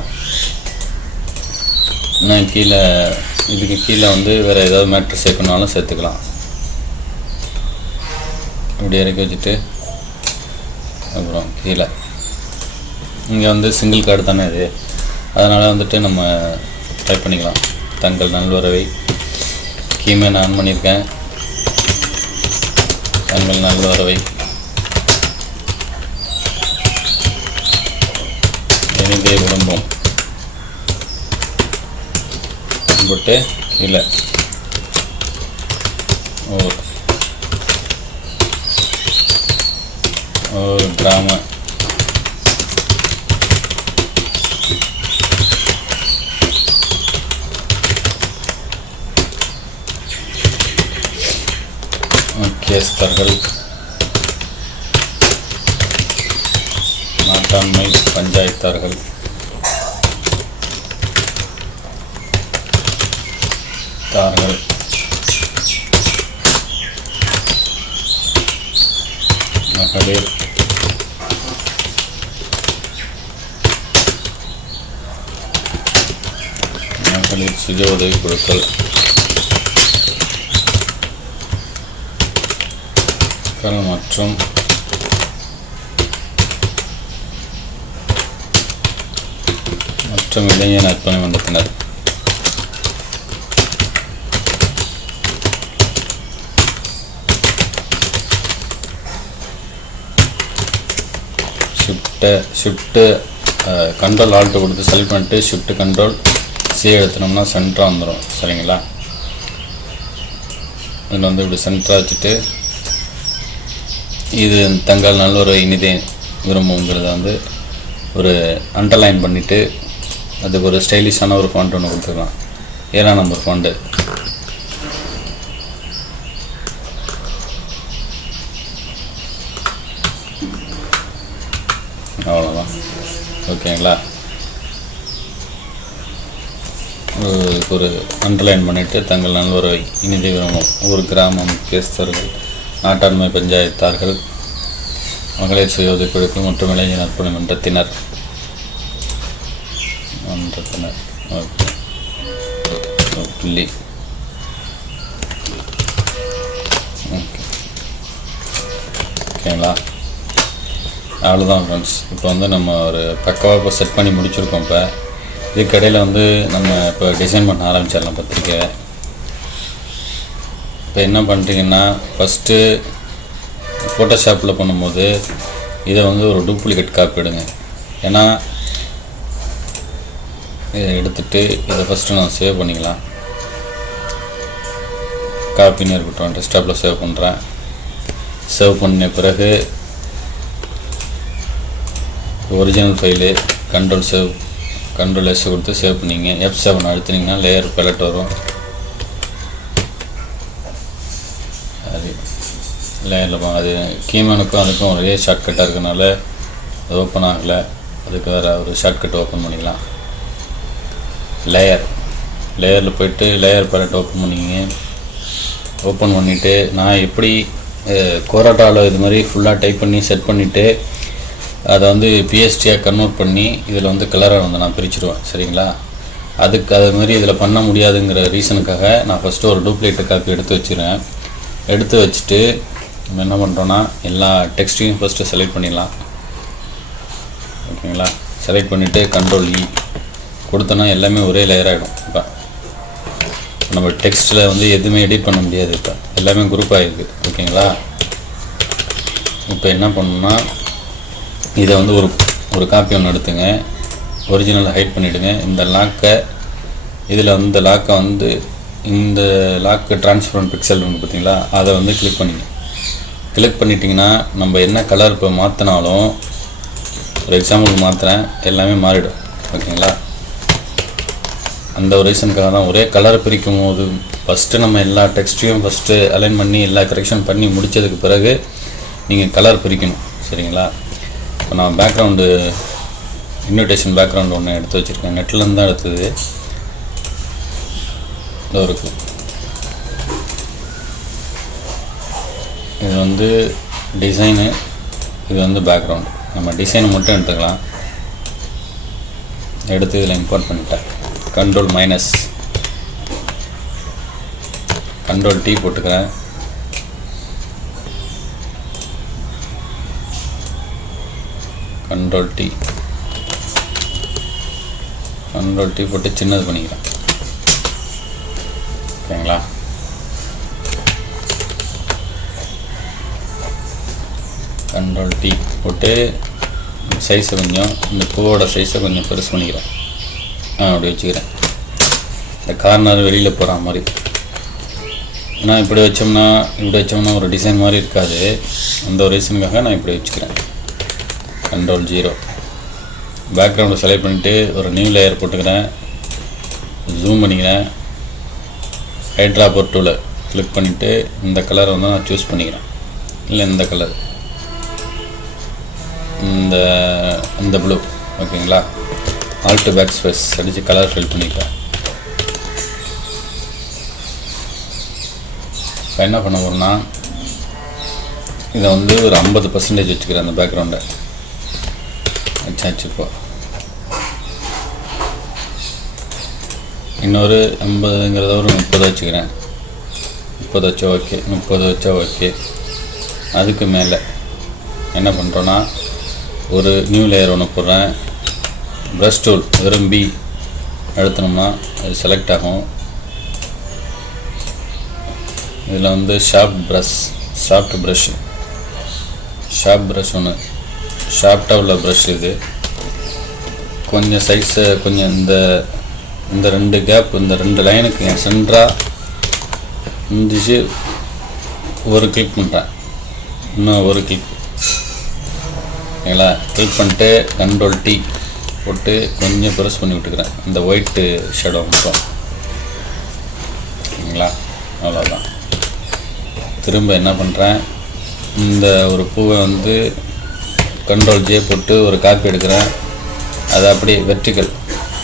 இன்னும் கீழே இதுக்கு கீழே வந்து வேறு ஏதாவது மேட்ரு சேர்க்கணுனாலும் சேர்த்துக்கலாம். இப்படி இறக்கி வச்சுட்டு அப்புறம் கீழே இங்கே வந்து சிங்கிள் கார்டு தானே இது, அதனால் வந்துட்டு நம்ம டைப் பண்ணிக்கலாம். தங்கள் நல்வரவை கீமேன் ஆன் பண்ணியிருக்கேன். தங்கள் நல்வரவை இனிதே குடும்பம் போட்டு கீழே ஒரு கிராம முக்கியஸ்தர்கள், நாட்டாண்மை பஞ்சாயத்தார்கள், தார்கள், மகளிர், மகளிர் சுய உதவி குழுக்கள், மற்றும் இளைஞர் நற்பணி மன்றத்தினர். ஷிஃப்ட்டு கண்ட்ரோல் ஆல்ட்டு கொடுத்து செலக்ட் பண்ணிட்டு ஷிஃப்ட்டு கண்ட்ரோல் சி எடுத்துனோம்னா சென்டராக வந்துடும். சரிங்களா. இதில் வந்து இப்படி சென்டராக வச்சுட்டு இது தங்கள் நல்ல ஒரு இனிதே விரும்புங்கிறத வந்து ஒரு அண்டர்லைன் பண்ணிவிட்டு அதுக்கு ஒரு ஸ்டைலிஷான ஒரு ஃபாண்ட் ஒன்று கொடுத்துக்கலாம். 7ஆம் நம்பர் ஃபாண்ட்டு அவ்வளோதான். ஓகேங்களா. ஒரு அண்டர்லைன் பண்ணிவிட்டு தங்கள் நல்வரவை இனிதே விரும்பும் ஒரு கிராம முக்கியஸ்தர்கள், நாட்டாண்மை பஞ்சாயத்தார்கள், மகளிர் சுய உதவி குழுக்கள் மற்றும் இளைஞர் நற்பணி மன்றத்தினர். ஓகே புள்ளி. ஓகேங்களா. அவ்வளோதான் ஃப்ரெண்ட்ஸ். இப்போ வந்து நம்ம ஒரு பக்காவாக இப்போ செட் பண்ணி முடிச்சிருக்கோம். இப்போ இதுக்கடையில் வந்து நம்ம இப்போ டிசைன் பண்ண ஆரம்பிச்சிடலாம் பத்திரிக்கை. இப்போ என்ன பண்ணுறீங்கன்னா, ஃபஸ்ட்டு ஃபோட்டோஷாப்பில் பண்ணும்போது இதை வந்து ஒரு டூப்ளிகேட் காப்பி எடுங்க. ஏன்னா இதை எடுத்துகிட்டு இதை ஃபஸ்ட்டு நான் சேவ் பண்ணிக்கலாம். காப்பின்னு இருக்கட்டும், டெஸ்க்டாப்பில் சேவ் பண்ணுறேன். சேவ் பண்ண பிறகு ஒரிஜினல் ஃபைலு கண்ட்ரோல் எஸ் கொடுத்து சேவ் பண்ணிங்க. F7 அழுத்தினீங்கன்னா லேயர் பேலட் வரும். அது லேயரில் அது கீமேனுக்கும் அதுக்கும் ஒரே ஷார்ட்கட்டாக இருக்கனால அது ஓப்பன் ஆகலை. அதுக்கு வேறு ஒரு ஷார்ட்கட் ஓப்பன் பண்ணிக்கலாம். லேயரில் போய்ட்டு லேயர் பேலட் ஓப்பன் பண்ணிங்க. ஓப்பன் பண்ணிவிட்டு நான் எப்படி கோராட்டாவில் இது மாதிரி ஃபுல்லாக டைப் பண்ணி செட் பண்ணிவிட்டு அதை வந்து பிஎஸ்டியாக கன்வெர்ட் பண்ணி இதில் வந்து கலராக வந்து நான் பிரிச்சுருவேன். சரிங்களா. அதுக்கு அது மாதிரி இதில் பண்ண முடியாதுங்கிற ரீசனுக்காக நான் ஃபஸ்ட்டு ஒரு டூப்ளிகேட் காப்பி எடுத்து வச்சுருவேன். எடுத்து வச்சுட்டு நம்ம என்ன பண்ணுறோன்னா எல்லா டெக்ஸ்ட்டையும் ஃபஸ்ட்டு செலக்ட் பண்ணிடலாம். ஓகேங்களா? செலக்ட் பண்ணிவிட்டு Ctrl E கொடுத்தோன்னா எல்லாமே ஒரே லேயர் ஆகிடும். இப்போ நம்ம டெக்ஸ்ட்டில் வந்து எதுவுமே எடிட் பண்ண முடியாது. இப்போ எல்லாமே குரூப் ஆகிருக்கு. ஓகேங்களா? இப்போ என்ன பண்ணணும்னா இதை வந்து ஒரு காப்பி ஒன்று எடுத்துங்க. ஒரிஜினலை ஹைட் பண்ணிவிடுங்க. இந்த லாக்கை இதில் வந்து லாக்கை வந்து இந்த லாக்கு ட்ரான்ஸ்பரண்ட் பிக்சல் ஒன்று பார்த்தீங்களா, அதை வந்து கிளிக் பண்ணிங்க. கிளிக் பண்ணிட்டீங்கன்னா நம்ம என்ன கலர் இப்போ மாற்றினாலும், ஒரு எக்ஸாம்பிளுக்கு மாற்றுறேன், எல்லாமே மாறிடும். ஓகேங்களா? அந்த ஒரு ரீசனுக்காக தான் ஒரே கலர் பிரிக்கும் போது ஃபஸ்ட்டு நம்ம எல்லா டெக்ஸ்ட்டையும் ஃபஸ்ட்டு அலைன் பண்ணி எல்லா கரெக்ஷன் பண்ணி முடித்ததுக்கு பிறகு நீங்கள் கலர் பிரிக்கணும். சரிங்களா? இப்போ நான் பேக்ரவுண்டு இன்விடேஷன் பேக்ரவுண்டு ஒன்று எடுத்து வச்சுருக்கேன். நெட்லேருந்து தான் எடுத்தது. இதோ இருக்குது. இது வந்து டிசைனு, இது வந்து பேக்ரவுண்டு. நம்ம டிசைனை மட்டும் எடுத்துக்கலாம். எடுத்து இதில் இம்போர்ட் பண்ணிட்டேன். Ctrl T போட்டுக்கிறேன். Ctrl T போட்டு சின்னது பண்ணிக்கிறேன். ஓகேங்களா? Ctrl T போட்டு சைஸை கொஞ்சம், இந்த பூவோட சைஸை கொஞ்சம் பெருசு பண்ணிக்கிறேன். அப்படி வச்சுக்கிறேன். இந்த கார்னர் வெளியில் போகிற மாதிரி. ஏன்னா இப்படி வச்சோம்னா ஒரு டிசைன் மாதிரி இருக்காது. அந்த ஒரு ரீசனுக்காக நான் இப்படி வச்சுக்கிறேன். Ctrl 0 பேக்ரவுண்டை செலக்ட் பண்ணிவிட்டு ஒரு நியூ லேயர் போட்டுக்கிறேன். ஜூம் பண்ணிக்கிறேன். ஹைட்ராபர் டூவில் கிளிக் பண்ணிவிட்டு இந்த கலரை வந்து நான் சூஸ் பண்ணிக்கிறேன். இல்லை இந்த கலர், இந்த ப்ளூ. ஓகேங்களா? ஆல்ட் பேக் ஸ்பேஸ் அடித்து கலர் ஃபில் பண்ணிக்கிறேன். இப்போ என்ன பண்ண போகிறோன்னா இதை வந்து ஒரு 50% வச்சுக்கிறேன். அந்த பேக்ரவுண்டை வச்சாச்சு. இப்போ இன்னொரு 50ங்கிறத ஒரு 30 வச்சுக்கிறேன். 30 வச்சா ஓகே. 30 வச்சா ஓகே. அதுக்கு மேலே என்ன பண்ணுறோன்னா ஒரு நியூ லேயர் ஒன்று போடுறேன். ப்ரஷ் டூல் வெறும் B அழுத்தினோம்னா அது செலக்ட் ஆகும். இதில் வந்து ஷார்ப் ப்ரஷ் ஒன்று, ஷார்ப்டாக உள்ள ப்ரஷ். இது கொஞ்சம் சைஸை கொஞ்சம் இந்த 2 கேப், இந்த 2 லைனுக்கு என் சென்டராக இருந்துச்சு. ஒரு கிளிக் பண்ணுறேன். இன்னும் ஒரு கிளிக். ஓகேங்களா? கிளிக் பண்ணிட்டு Ctrl T போட்டு கொஞ்சம் ப்ரெஸ் பண்ணி விட்டுக்கிறேன். இந்த ஒயிட்டு ஷேடோ மட்டும். ஓகேங்களா? அவ்வளோதான். திரும்ப என்ன பண்ணுறேன், இந்த ஒரு பூவை வந்து Ctrl J போட்டு ஒரு காப்பி எடுக்கிறேன். அதை அப்படியே வெர்டிக்கல்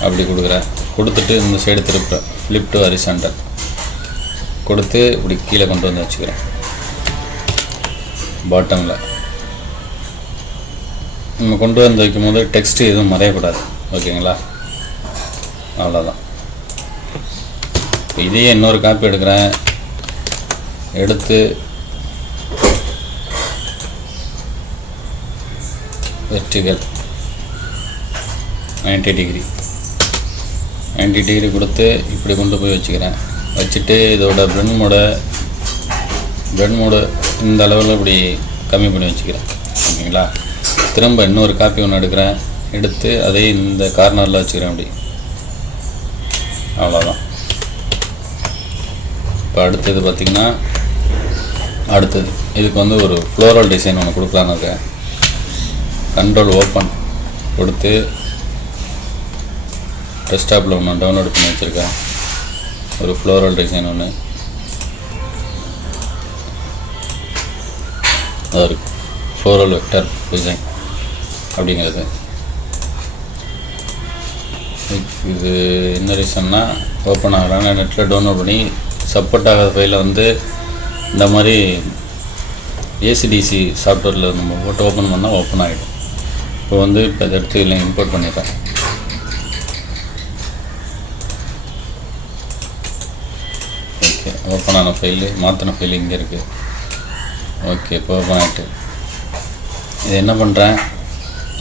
அப்படி கொடுக்குறேன். கொடுத்துட்டு இந்த சைடு திருப்புறேன். ஃப்ளிப் டு ஹரிசாண்டல் கொடுத்து இப்படி கீழே கொண்டு வந்து வச்சுக்கிறேன். பாட்டமில் நம்ம கொண்டு வந்து வைக்கும் போது டெக்ஸ்ட்டு எதுவும் மறையக்கூடாது. ஓகேங்களா? அவ்வளோதான். இதையே இன்னொரு காப்பி எடுக்கிறேன். எடுத்து வெர்டிகல் 90 டிகிரி கொடுத்து இப்படி கொண்டு போய் வச்சுக்கிறேன். வச்சுட்டு இதோட பிளெண்ட் மோடு இந்த அளவில் இப்படி கம்மி பண்ணி வச்சுக்கிறேன். ஓகேங்களா? திரும்ப இன்னொரு காப்பி ஒன்று எடுக்கிறேன். எடுத்து அதே இந்த கார்னரில் வச்சுக்கிறேன். அப்படி அவ்வளோதான். இப்போ அடுத்தது பார்த்திங்கன்னா, இதுக்கு வந்து ஒரு ஃப்ளோரல் டிசைன் ஒன்று கொடுக்கலான்னு இருக்கேன். Ctrl ஓப்பன் கொடுத்து டெஸ்க்டாப்பில் ஒன்று டவுன்லோட் பண்ணி வச்சுருக்கேன். ஒரு ஃப்ளோரல் டிசைன் ஒன்று அது ஃப்ளோரல் வெக்டர் டிசைன் அப்படிங்கிறது. இது என்ன ரீசன்னா, ஓப்பன் ஆகலான்னு நெட்டில் டவுன்லோட் பண்ணி சப்போர்ட் ஆகாத ஃபைலில் வந்து இந்த மாதிரி ஏசிடிசி சாஃப்ட்வேரில் நம்ம போட்டு ஓப்பன் பண்ணால் ஓப்பன் ஆகிடும். இப்போ வந்து இப்போ இதை எடுத்து இல்லை இம்போர்ட் பண்ணிடுறேன். ஓப்பன் ஆன ஃபைலு மாற்றின ஃபைலு இங்கே இருக்குது. ஓகே, இப்போ ஓப்பன் ஆகிட்டு இது என்ன பண்ணுறேன்,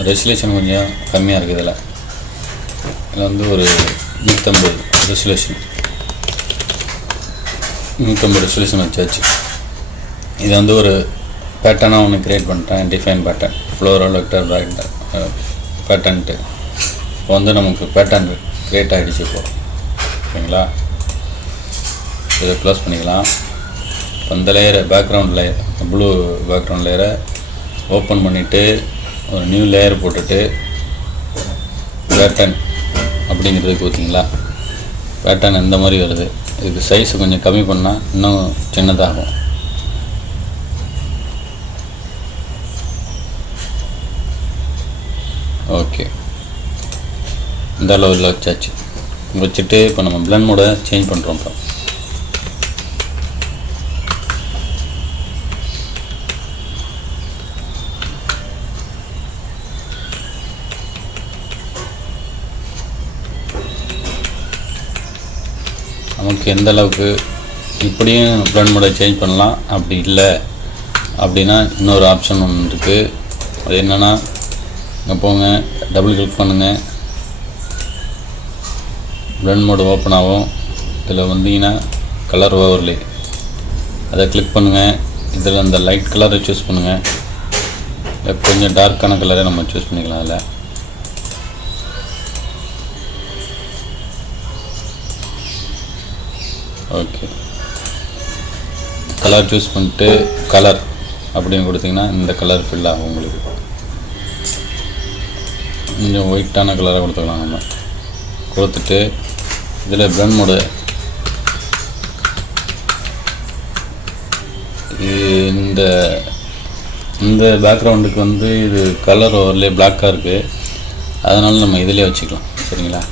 ரெசல்யூஷன் கொஞ்சம் கம்மியாக இருக்குது. இதில் வந்து ஒரு 150 ரெசல்யூஷன் வச்சாச்சு. இது வந்து ஒரு பேட்டர்னாக ஒன்று க்ரியேட் பண்ணிட்டேன், டிஃபைன் பேட்டர்ன், ஃப்ளோரல் வெக்டர் பேட்டர்ன்ட்டு. இப்போ வந்து நமக்கு பேட்டர்ன் க்ரியேட் ஆகிடுச்சு இப்போ. ஓகேங்களா, இதை க்ளோஸ் பண்ணிக்கலாம். இப்போ இந்த லேயரை பேக்ரவுண்ட் லேயர், ப்ளூ பேக்ரவுண்ட் லேயரை ஓப்பன் பண்ணிவிட்டு ஒரு நியூ லேயர் போட்டுட்டு பேட்டர்ன் அப்படிங்கிறதுக்கு பார்த்தீங்களா, பேட்டர்ன் இந்த மாதிரி வருது. இதுக்கு சைஸ் கொஞ்சம் கம்மி பண்ணால் இன்னும் சின்னதாகும். ஓகே, இந்த லெவலில் வச்சாச்சு. வச்சுட்டு இப்போ நம்ம பிளண்ட் மோடை சேஞ்ச் பண்ணுறோம். இப்போ நமக்கு எந்த அளவுக்கு இப்படியும் பிளண்ட் மோடை சேஞ்ச் பண்ணலாம். அப்படி இல்லை அப்படின்னா இன்னொரு ஆப்ஷன் ஒன்று இருக்குது. அது என்னென்னா, இங்கே போங்க, டபுள் கிளிக் பண்ணுங்கள், பிளண்ட் மோடு ஓப்பன் ஆகும். இதில் வந்தீங்கன்னா கலர் ஓவர்லே அதை கிளிக் பண்ணுங்கள். இதில் அந்த லைட் கலரை சூஸ் பண்ணுங்கள். இல்லை கொஞ்சம் டார்க்கான கலரை நம்ம சூஸ் பண்ணிக்கலாம். அதில் ஓகே, கலர் சூஸ் பண்ணிட்டு கலர் அப்படின்னு கொடுத்திங்கன்னா இந்த கலர் ஃபில் ஆகும். உங்களுக்கு கொஞ்சம் ஒயிட்டான கலராக கொடுத்துக்கலாம். நம்ம கொடுத்துட்டு இதில் பிளண்ட் மோடு இந்த பேக்ரவுண்டுக்கு வந்து இது கலர் ஓவர்லே பிளாக்காக இருக்குது. அதனால் நம்ம இதிலே வச்சுக்கலாம். சரிங்களா,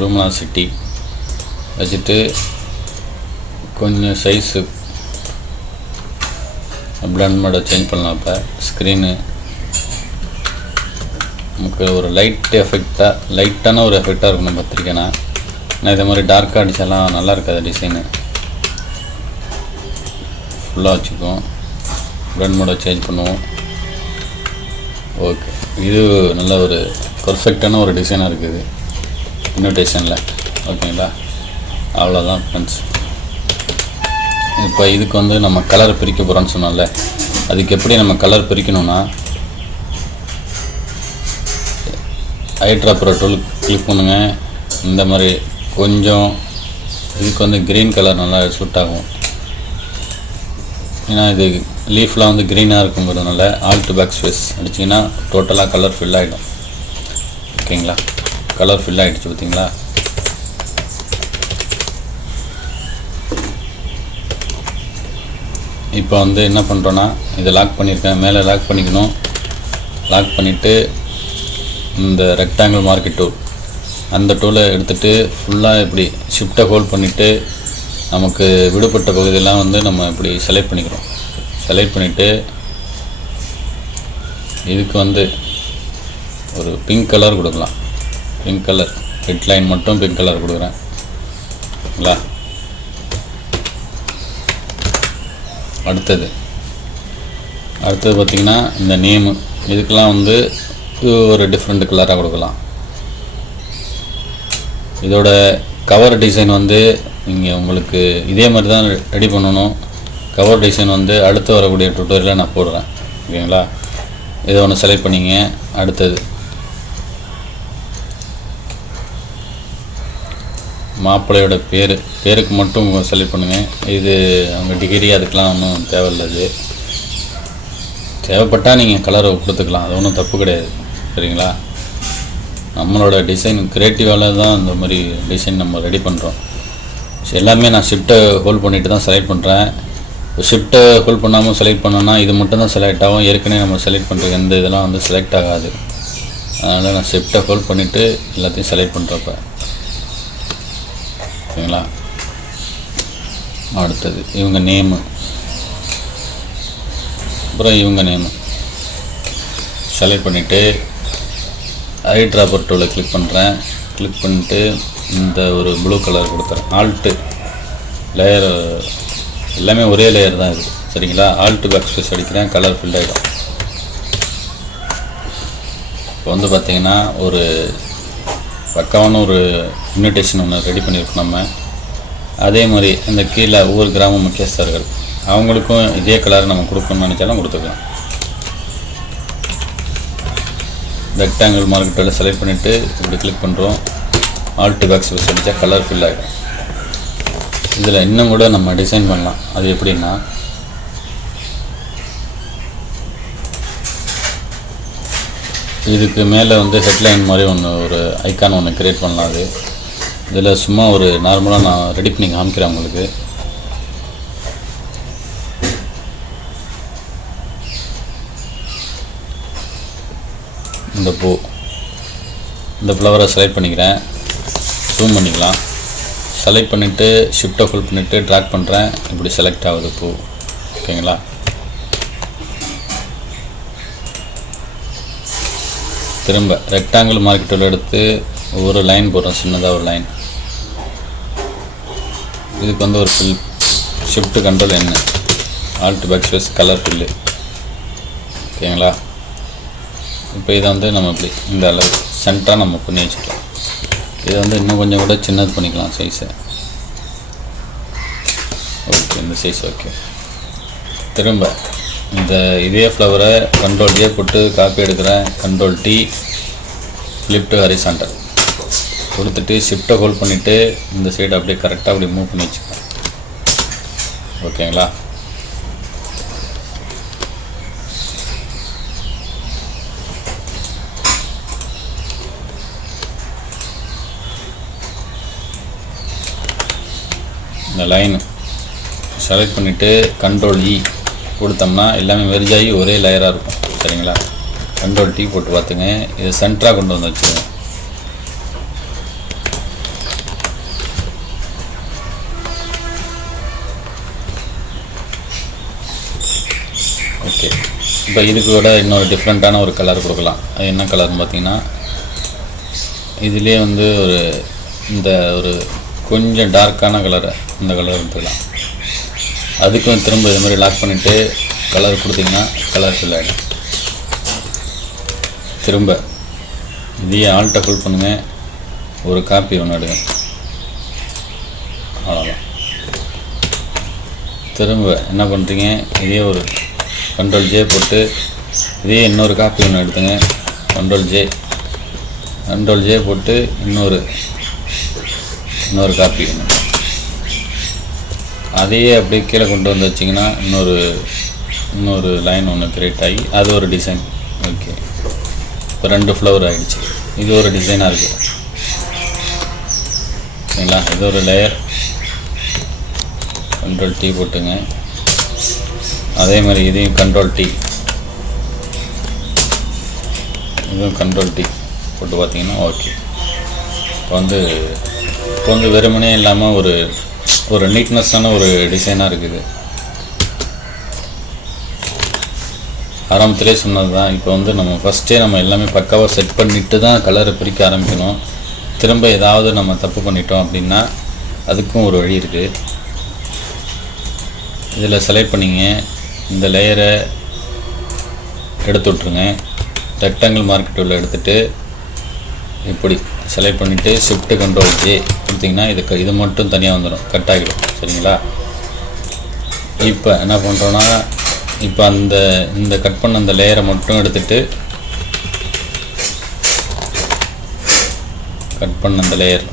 லூமினாசிட்டி வச்சுட்டு கொஞ்சம் சைஸு பிளண்ட் மோடை சேஞ்ச் பண்ணலாம். இப்போ ஸ்க்ரீனு நமக்கு ஒரு லைட்டான ஒரு எஃபெக்டாக இருக்கணும் பார்த்துருக்கேன்னா. நான் இதை மாதிரி டார்க்காக அடித்தாலாம் நல்லா இருக்காது. டிசைனு ஃபுல்லாக வச்சுக்குவோம். பிளண்ட் மோடை சேஞ்ச் பண்ணுவோம். ஓகே, இது நல்ல ஒரு பர்ஃபெக்டான ஒரு டிசைனாக இருக்குது இன்விடேஷனில். ஓகேங்களா, அவ்வளோதான் ஃப்ரெண்ட்ஸ். இப்போ இதுக்கு வந்து நம்ம கலர் பிரிக்க போகிறோன்னு சொன்னோம்ல, அதுக்கு எப்படி நம்ம கலர் பிரிக்கணும்னா, ஐ ட்ராப்பர் டூல் கிளிக் பண்ணுங்கள். இந்த மாதிரி கொஞ்சம் இதுக்கு வந்து க்ரீன் கலர் நல்லா சூட் ஆகும். ஏன்னா இது லீஃப்லாம் வந்து க்ரீனாக இருக்குங்கிறதுனால ஆல்ட் பேக் ஸ்பேஸ் அடிச்சிங்கன்னா டோட்டலாக கலர் ஃபில் ஆகிடும். ஓகேங்களா, கலர் ஃபில் ஆகிடுச்சு பார்த்தீங்களா. இப்போ வந்து என்ன பண்ணுறோன்னா, இதை லாக் பண்ணியிருக்கேன், மேலே லாக் பண்ணிக்கணும். லாக் பண்ணிவிட்டு இந்த ரெக்டாங்கிள் மார்க்கெட் டூல், அந்த டூலை எடுத்துகிட்டு ஃபுல்லாக இப்படி ஷிஃப்ட்டை ஹோல்ட் பண்ணிவிட்டு நமக்கு விடுபட்ட பகுதியெல்லாம் வந்து நம்ம இப்படி செலக்ட் பண்ணிக்கிறோம். செலக்ட் பண்ணிவிட்டு இதுக்கு வந்து ஒரு பிங்க் கலர் கொடுக்கலாம். பிங்க் கலர் ஹெட்லைன் மட்டும் பிங்க் கலர் கொடுக்குறேன். ஓகேங்களா, அடுத்தது பார்த்திங்கன்னா இந்த நேமு, இதுக்கெல்லாம் வந்து ஒரு டிஃப்ரெண்ட் கலராக கொடுக்கலாம். இதோட கவர் டிசைன் வந்து நீங்கள் உங்களுக்கு இதே மாதிரி தான் ரெடி பண்ணணும். கவர் டிசைன் வந்து அடுத்து வரக்கூடிய டுட்டோரியலில் நான் போடுறேன். ஓகேங்களா, இதை ஒன்று செலக்ட் பண்ணிங்க. அடுத்தது மாப்பிள்ளையோட பேருக்கு மட்டும் செலக்ட் பண்ணுங்கள். இது அவங்க டிகிரி அதுக்கெலாம் ஒன்றும் தேவையில்லை. தேவைப்பட்டால் நீங்கள் கலரை கொடுத்துக்கலாம், அது ஒன்றும் தப்பு கிடையாது. சரிங்களா, நம்மளோட டிசைன் க்ரியேட்டிவால தான் இந்த மாதிரி டிசைன் நம்ம ரெடி பண்ணுறோம். எல்லாமே நான் ஷிஃப்ட்டை ஹோல்ட் பண்ணிவிட்டு தான் செலக்ட் பண்ணுறேன். ஷிஃப்ட்டை ஹோல்ட் பண்ணாமல் செலக்ட் பண்ணோன்னா இது மட்டும் தான் செலக்ட் ஆகும். ஏற்கனவே நம்ம செலக்ட் பண்ணுற எந்த இதெல்லாம் வந்து செலக்ட் ஆகாது. அதனால் நான் ஷிஃப்ட்டை ஹோல்ட் பண்ணிவிட்டு எல்லாத்தையும் செலக்ட் பண்ணுறப்ப. ஓகேங்களா, அடுத்தது இவங்க நேமு, அப்புறம் இவங்க நேமு செலக்ட் பண்ணிவிட்டு ஐ ட்ராப்பர் டூலை கிளிக் பண்ணுறேன். கிளிக் பண்ணிட்டு இந்த ஒரு ப்ளூ கலர் கொடுத்துறேன். ஆல்ட்டு லேயர் எல்லாமே ஒரே லேயர் தான் இருக்குது. சரிங்களா? ஆல்ட் பேக் ஸ்பேஸ் அடிக்கிறேன், கலர் ஃபில் ஆகிடும். இப்போ வந்து பார்த்திங்கன்னா ஒரு பக்காவான ஒரு இன்விடேஷன் ஒன்று ரெடி பண்ணியிருக்கோம் நம்ம. அதே மாதிரி இந்த கீழே ஒவ்வொரு கிராம முக்கியஸ்தர்கள் அவங்களுக்கும் இதே கலர் நம்ம கொடுக்கணும்னு நினச்சாலும் கொடுத்துக்கலாம். ரெக்டாங்கிள் மார்க்கெட்டில் செலக்ட் பண்ணிவிட்டு இப்படி கிளிக் பண்ணுறோம். ஆல்ட் பேக் ஸ்பேஸ் அடித்தா கலர் ஃபில் ஆகிடும். இதில் இன்னும் கூட நம்ம டிசைன் பண்ணலாம். அது எப்படின்னா, இதுக்கு மேலே வந்து ஹெட்லைன் மாதிரி ஒரு ஐக்கான் ஒன்று க்ரியேட் பண்ணலாம். அது இதில் சும்மா ஒரு நார்மலாக நான் ரெடி பண்ணி காமிக்கிறேன் உங்களுக்கு. இந்த பூ, இந்த ஃப்ளவரை செலக்ட் பண்ணிக்கிறேன், ஜூம் பண்ணிக்கலாம். செலக்ட் பண்ணிவிட்டு ஷிஃப்ட்டை ஃபுல் பண்ணிவிட்டு ட்ராக் பண்ணுறேன். இப்படி செலக்ட் ஆகுது பூ. ஓகேங்களா? திரும்ப ரெக்டாங்கிள் மார்க்கெட்டில் எடுத்து ஒரு லைன் போடுறோம், சின்னதாக ஒரு லைன். இதுக்கு வந்து ஒரு ஃபில், ஷிஃப்ட் கண்ட்ரோல் என்ன, alt backspace colour fill. ஓகேங்களா? இப்போ இதை வந்து நம்ம இப்படி இந்த அளவு சென்டராக நம்ம பண்ணி வச்சுக்கலாம். இதை வந்து இன்னும் கொஞ்சம் கூட சின்னது பண்ணிக்கலாம் சைஸை. ஓகே, இந்த சைஸ் ஓகே. திரும்ப இந்த இதே ஃப்ளவரை கண்ட்ரோல் ஏ போட்டு காப்பி எடுக்கிறேன், control T, flip to horizontal கொடுத்துட்டு ஷிஃப்ட்டை ஹோல்ட் பண்ணிவிட்டு இந்த சைடு அப்படியே கரெக்டாக அப்படி மூவ் பண்ணி வச்சுக்கலாம். ஓகேங்களா? இந்த லைனு செலக்ட் பண்ணிவிட்டு கண்ட்ரோல் இ கொடுத்தோம்னா எல்லாமே மெர்ஜ் ஆகி ஒரே லேயராக இருக்கும். சரிங்களா? கண்ட்ரோல் டி போட்டு பார்த்துங்க. இதை சென்டராக கொண்டு வந்து வச்சுக்கோங்க. ஓகே, இப்போ இதுக்கு கூட இன்னொரு டிஃப்ரெண்ட்டான ஒரு கலர் கொடுக்கலாம். அது என்ன கலர்னு பார்த்தீங்கன்னா, இதுலேயே வந்து இந்த ஒரு கொஞ்சம் டார்க்கான கலரை இந்த கலர் எடுத்துக்கலாம். அதுக்கும் திரும்ப இது மாதிரி லாக் பண்ணிவிட்டு கலர் கொடுத்திங்கன்னா கலர் ஃபில் ஆகிடும். திரும்ப இதையே ஆல்ட்டை ஃபுல் பண்ணுங்கள், ஒரு காப்பி ஒன்று எடுங்க, அவ்வளோதான். திரும்ப என்ன பண்ணுறீங்க, இதே ஒரு கண்ட்ரோல் ஜே போட்டு இதே இன்னொரு காப்பி ஒன்று எடுத்துங்க, கண்ட்ரோல் ஜே போட்டு இன்னொரு காப்பி ஒன்று, அதையே அப்படியே கீழே கொண்டு வந்து வச்சிங்கன்னா இன்னொரு லைன் ஒன்று க்ரியேட் ஆகி அது ஒரு டிசைன். ஓகே, இப்போ 2 ஃப்ளவர் ஆகிடுச்சு. இது ஒரு டிசைனாக இருக்குது. சரிங்களா? இது ஒரு லேயர், கண்ட்ரோல் டி போட்டுங்க. அதே மாதிரி இதையும் கண்ட்ரோல் டி, இதுவும் கண்ட்ரோல் டி போட்டு பார்த்தீங்கன்னா ஓகே. இப்போ வந்து வெறுமனே இல்லாமல் ஒரு நீட்னஸான ஒரு டிசைனாக இருக்குது. ஆரம்பத்திலே சொன்னது தான். இப்போ வந்து நம்ம ஃபஸ்ட்டே நம்ம எல்லாமே பக்காவாக செட் பண்ணிவிட்டு தான் கலரை பிரிக்க ஆரம்பிக்கணும். திரும்ப ஏதாவது நம்ம தப்பு பண்ணிட்டோம் அப்படின்னா அதுக்கும் ஒரு வழி இருக்குது. இதில் செலக்ட் பண்ணிங்க, இந்த லேயரை எடுத்து விட்ருங்க. ரெக்டாங்கிள் மார்க்கெட் உள்ள எடுத்துகிட்டு இப்படி செலக்ட் பண்ணிவிட்டு ஷிஃப்ட் கண்ட்ரோல் ஜே கொடுத்திங்கன்னா இது மட்டும் தனியாக வந்துடும், கட் ஆகிடும். சரிங்களா? இப்போ என்ன பண்ணுறோன்னா, இப்போ இந்த கட் பண்ண அந்த லேயரை மட்டும் எடுத்துகிட்டு கட் பண்ண அந்த லேயர்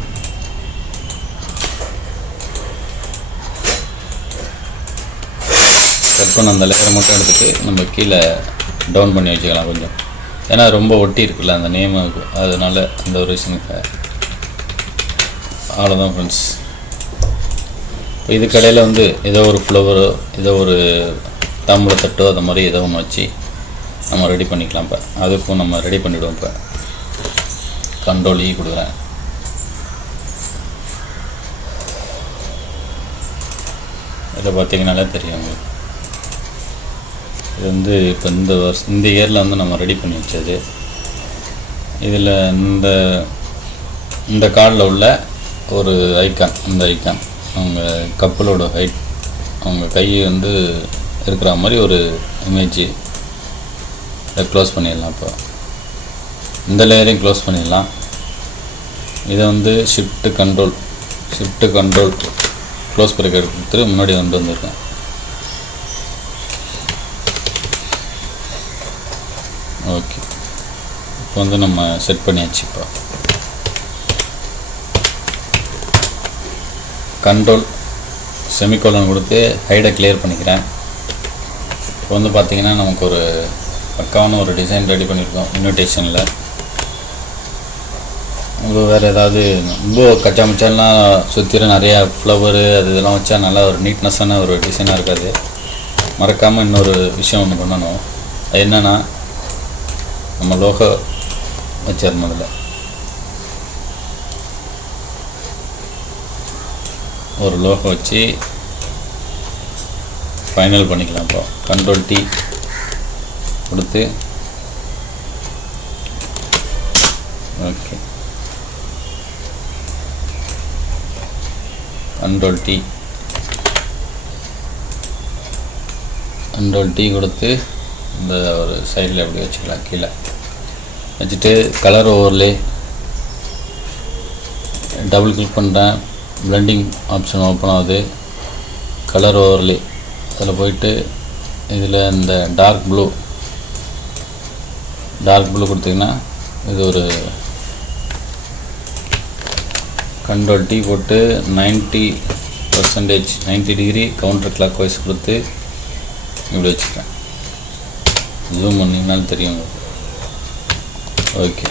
மட்டும் எடுத்துகிட்டு நம்ம கீழே டவுன் பண்ணி வச்சுக்கலாம் கொஞ்சம். ஏன்னா ரொம்ப ஒட்டி இருக்குல்ல அந்த நேமுக்கு, அதனால் அந்த ஒரு விஷயத்துக்கு. அவ்வளோதான் ஃப்ரெண்ட்ஸ். இப்போ இது கடையில் வந்து ஏதோ ஒரு ஃப்ளவரோ ஏதோ ஒரு தாம்பூலத்தட்டோ அந்த மாதிரி ஏதோ ஒன்று வச்சு நம்ம ரெடி பண்ணிக்கலாம். இப்போ அதுக்கும் நம்ம ரெடி பண்ணிவிடுவோம். இப்போ கண்ட்ரோல் இ கொடுக்குறேன். இதை பார்த்தீங்கன்னாலே தெரியும் உங்களுக்கு. இது வந்து இப்போ இந்த இயரில் வந்து நம்ம ரெடி பண்ணி வச்சது. இதில் இந்த கார்டில் உள்ள ஒரு ஐக்கான், இந்த ஐக்கான் அவங்க கப்பலோட ஹைட், அவங்க கை வந்து இருக்கிற மாதிரி ஒரு இமேஜ். இதை க்ளோஸ் பண்ணிடலாம். இப்போ இந்த லேயரையும் க்ளோஸ் பண்ணிடலாம். இதை வந்து ஷிஃப்ட்டு கண்ட்ரோல் க்ளோஸ் பண்ணி கொடுத்துட்டு முன்னாடி வந்துருக்கேன். ஓகே, இப்போ வந்து நம்ம செட் பண்ணியாச்சு. இப்போ கண்ட்ரோல் செமிகோலன் கொடுத்து ஹைடை கிளியர் பண்ணிக்கிறேன். இப்போ வந்து பார்த்திங்கன்னா நமக்கு ஒரு பக்காவான ஒரு டிசைன் ரெடி பண்ணியிருக்கோம் இன்விடேஷனில். உங்களுக்கு வேறு ஏதாவது ரொம்ப கச்சாமச்சாலாம் சுற்றிலும் நிறையா ஃப்ளவரு அது இதெல்லாம் வச்சா நல்லா ஒரு நீட்னஸான ஒரு டிசைனாக இருக்காது. மறக்காமல் இன்னொரு விஷயம் ஒன்று பண்ணணும். அது என்னென்னா, நம்ம லோகோ வச்சிடணும். அதில் ஒரு லோகோ வச்சு ஃபைனல் பண்ணிக்கலாம். இப்போ கண்ட்ரோல் T கொடுத்து ஓகே, கண்ட்ரோல் T கொடுத்து இந்த ஒரு சைடில் எப்படி வச்சுக்கலாம். கீழே வச்சுட்டு கலர் ஓவர்லே டபுள் கிளிக் பண்ணுறேன். பிளெண்டிங் ஆப்ஷன் ஓப்பன் ஆகுது. கலர் ஓவர்லே அதில் போயிட்டு இதில் இந்த டார்க் ப்ளூ கொடுத்திங்கன்னா இது ஒரு கண்ட்ரோல் T போட்டு 90 டிகிரி கவுண்டர் கிளாக் வைஸ் கொடுத்து இப்படி வச்சுக்கிறேன். ஜூம் பண்ணிங்கனாலும் தெரியும். ஓகே,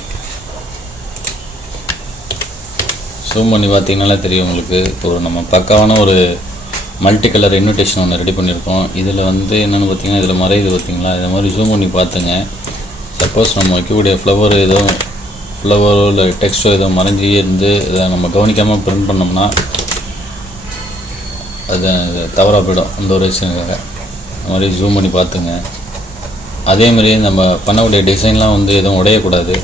ஜூம் பண்ணி பார்த்தீங்கனாலே தெரியும் உங்களுக்கு. இப்போ நம்ம பக்காவான ஒரு மல்டி கலர் இன்விடேஷன் ஒன்று ரெடி பண்ணியிருக்கோம். இதில் வந்து என்னென்னு பார்த்தீங்கன்னா, இதில் மறையுது பார்த்தீங்களா, இதை மாதிரி ஜூம் பண்ணி பார்த்துங்க. சப்போஸ் நம்ம வைக்கக்கூடிய ஃப்ளவரோ இல்லை டெக்ஸ்ட்டோ ஏதோ மறைஞ்சி இருந்து இதை நம்ம கவனிக்காமல் பிரிண்ட் பண்ணோம்னா அது தவறாக போயிடும். அந்த ஒரு விஷயத்துக்காக இந்த மாதிரி ஜூம் பண்ணி பார்த்துங்க. அதேமாதிரி நம்ம பண்ணக்கூடிய டிசைன்லாம் வந்து எதுவும் உடையக்கூடாது.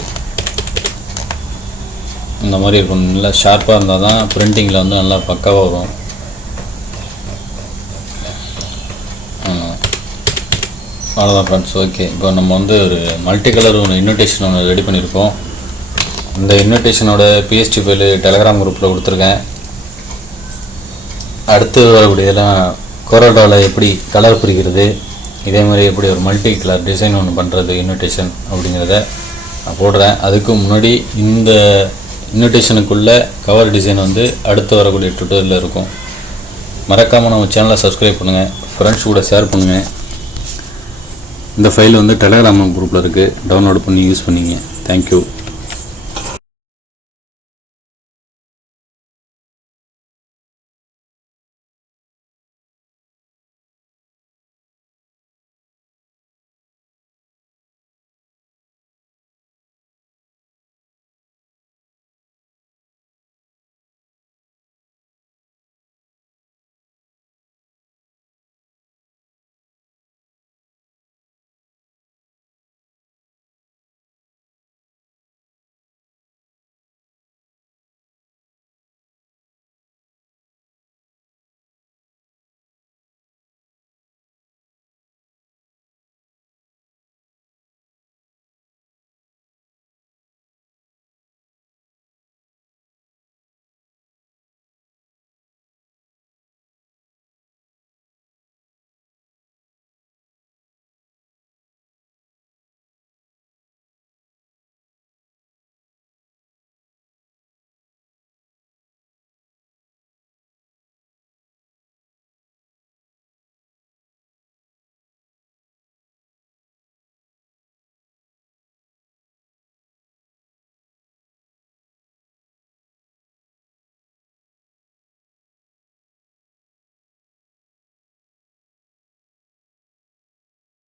இந்த மாதிரி இருக்கணும். நல்லா ஷார்ப்பாக இருந்தால் தான் பிரிண்டிங்கில் வந்து நல்லா பக்காவாக வரும். அவ்வளோதான் ஃப்ரெண்ட்ஸ். ஓகே, இப்போ நம்ம வந்து ஒரு மல்டி கலர் ஒரு இன்விடேஷன் ஒன்று ரெடி பண்ணியிருக்கோம். இந்த இன்விடேஷனோட PST ஃபைலு டெலகிராம் குரூப்பில் கொடுத்துருக்கேன். அடுத்து வரக்கூடியதெல்லாம் கொரோடாவில் எப்படி கலர் பிரிக்கிறது, இதே மாதிரி எப்படி ஒரு மல்டி கலர் டிசைன் ஒன்று பண்ணுறது இன்விடேஷன் அப்படிங்கிறத நான் போடுறேன். அதுக்கு முன்னாடி இந்த இன்விடேஷனுக்குள்ளே கவர் டிசைன் வந்து அடுத்து வரக்கூடிய ட்விட்டரில் இருக்கும். மறக்காமல் நம்ம சேனலை சப்ஸ்கிரைப் பண்ணுங்கள், ஃப்ரெண்ட்ஸ் கூட ஷேர் பண்ணுங்கள். இந்த ஃபைல் வந்து டெலகிராம் குரூப்பில் இருக்குது, டவுன்லோட் பண்ணி யூஸ் பண்ணிங்க. தேங்க்யூ.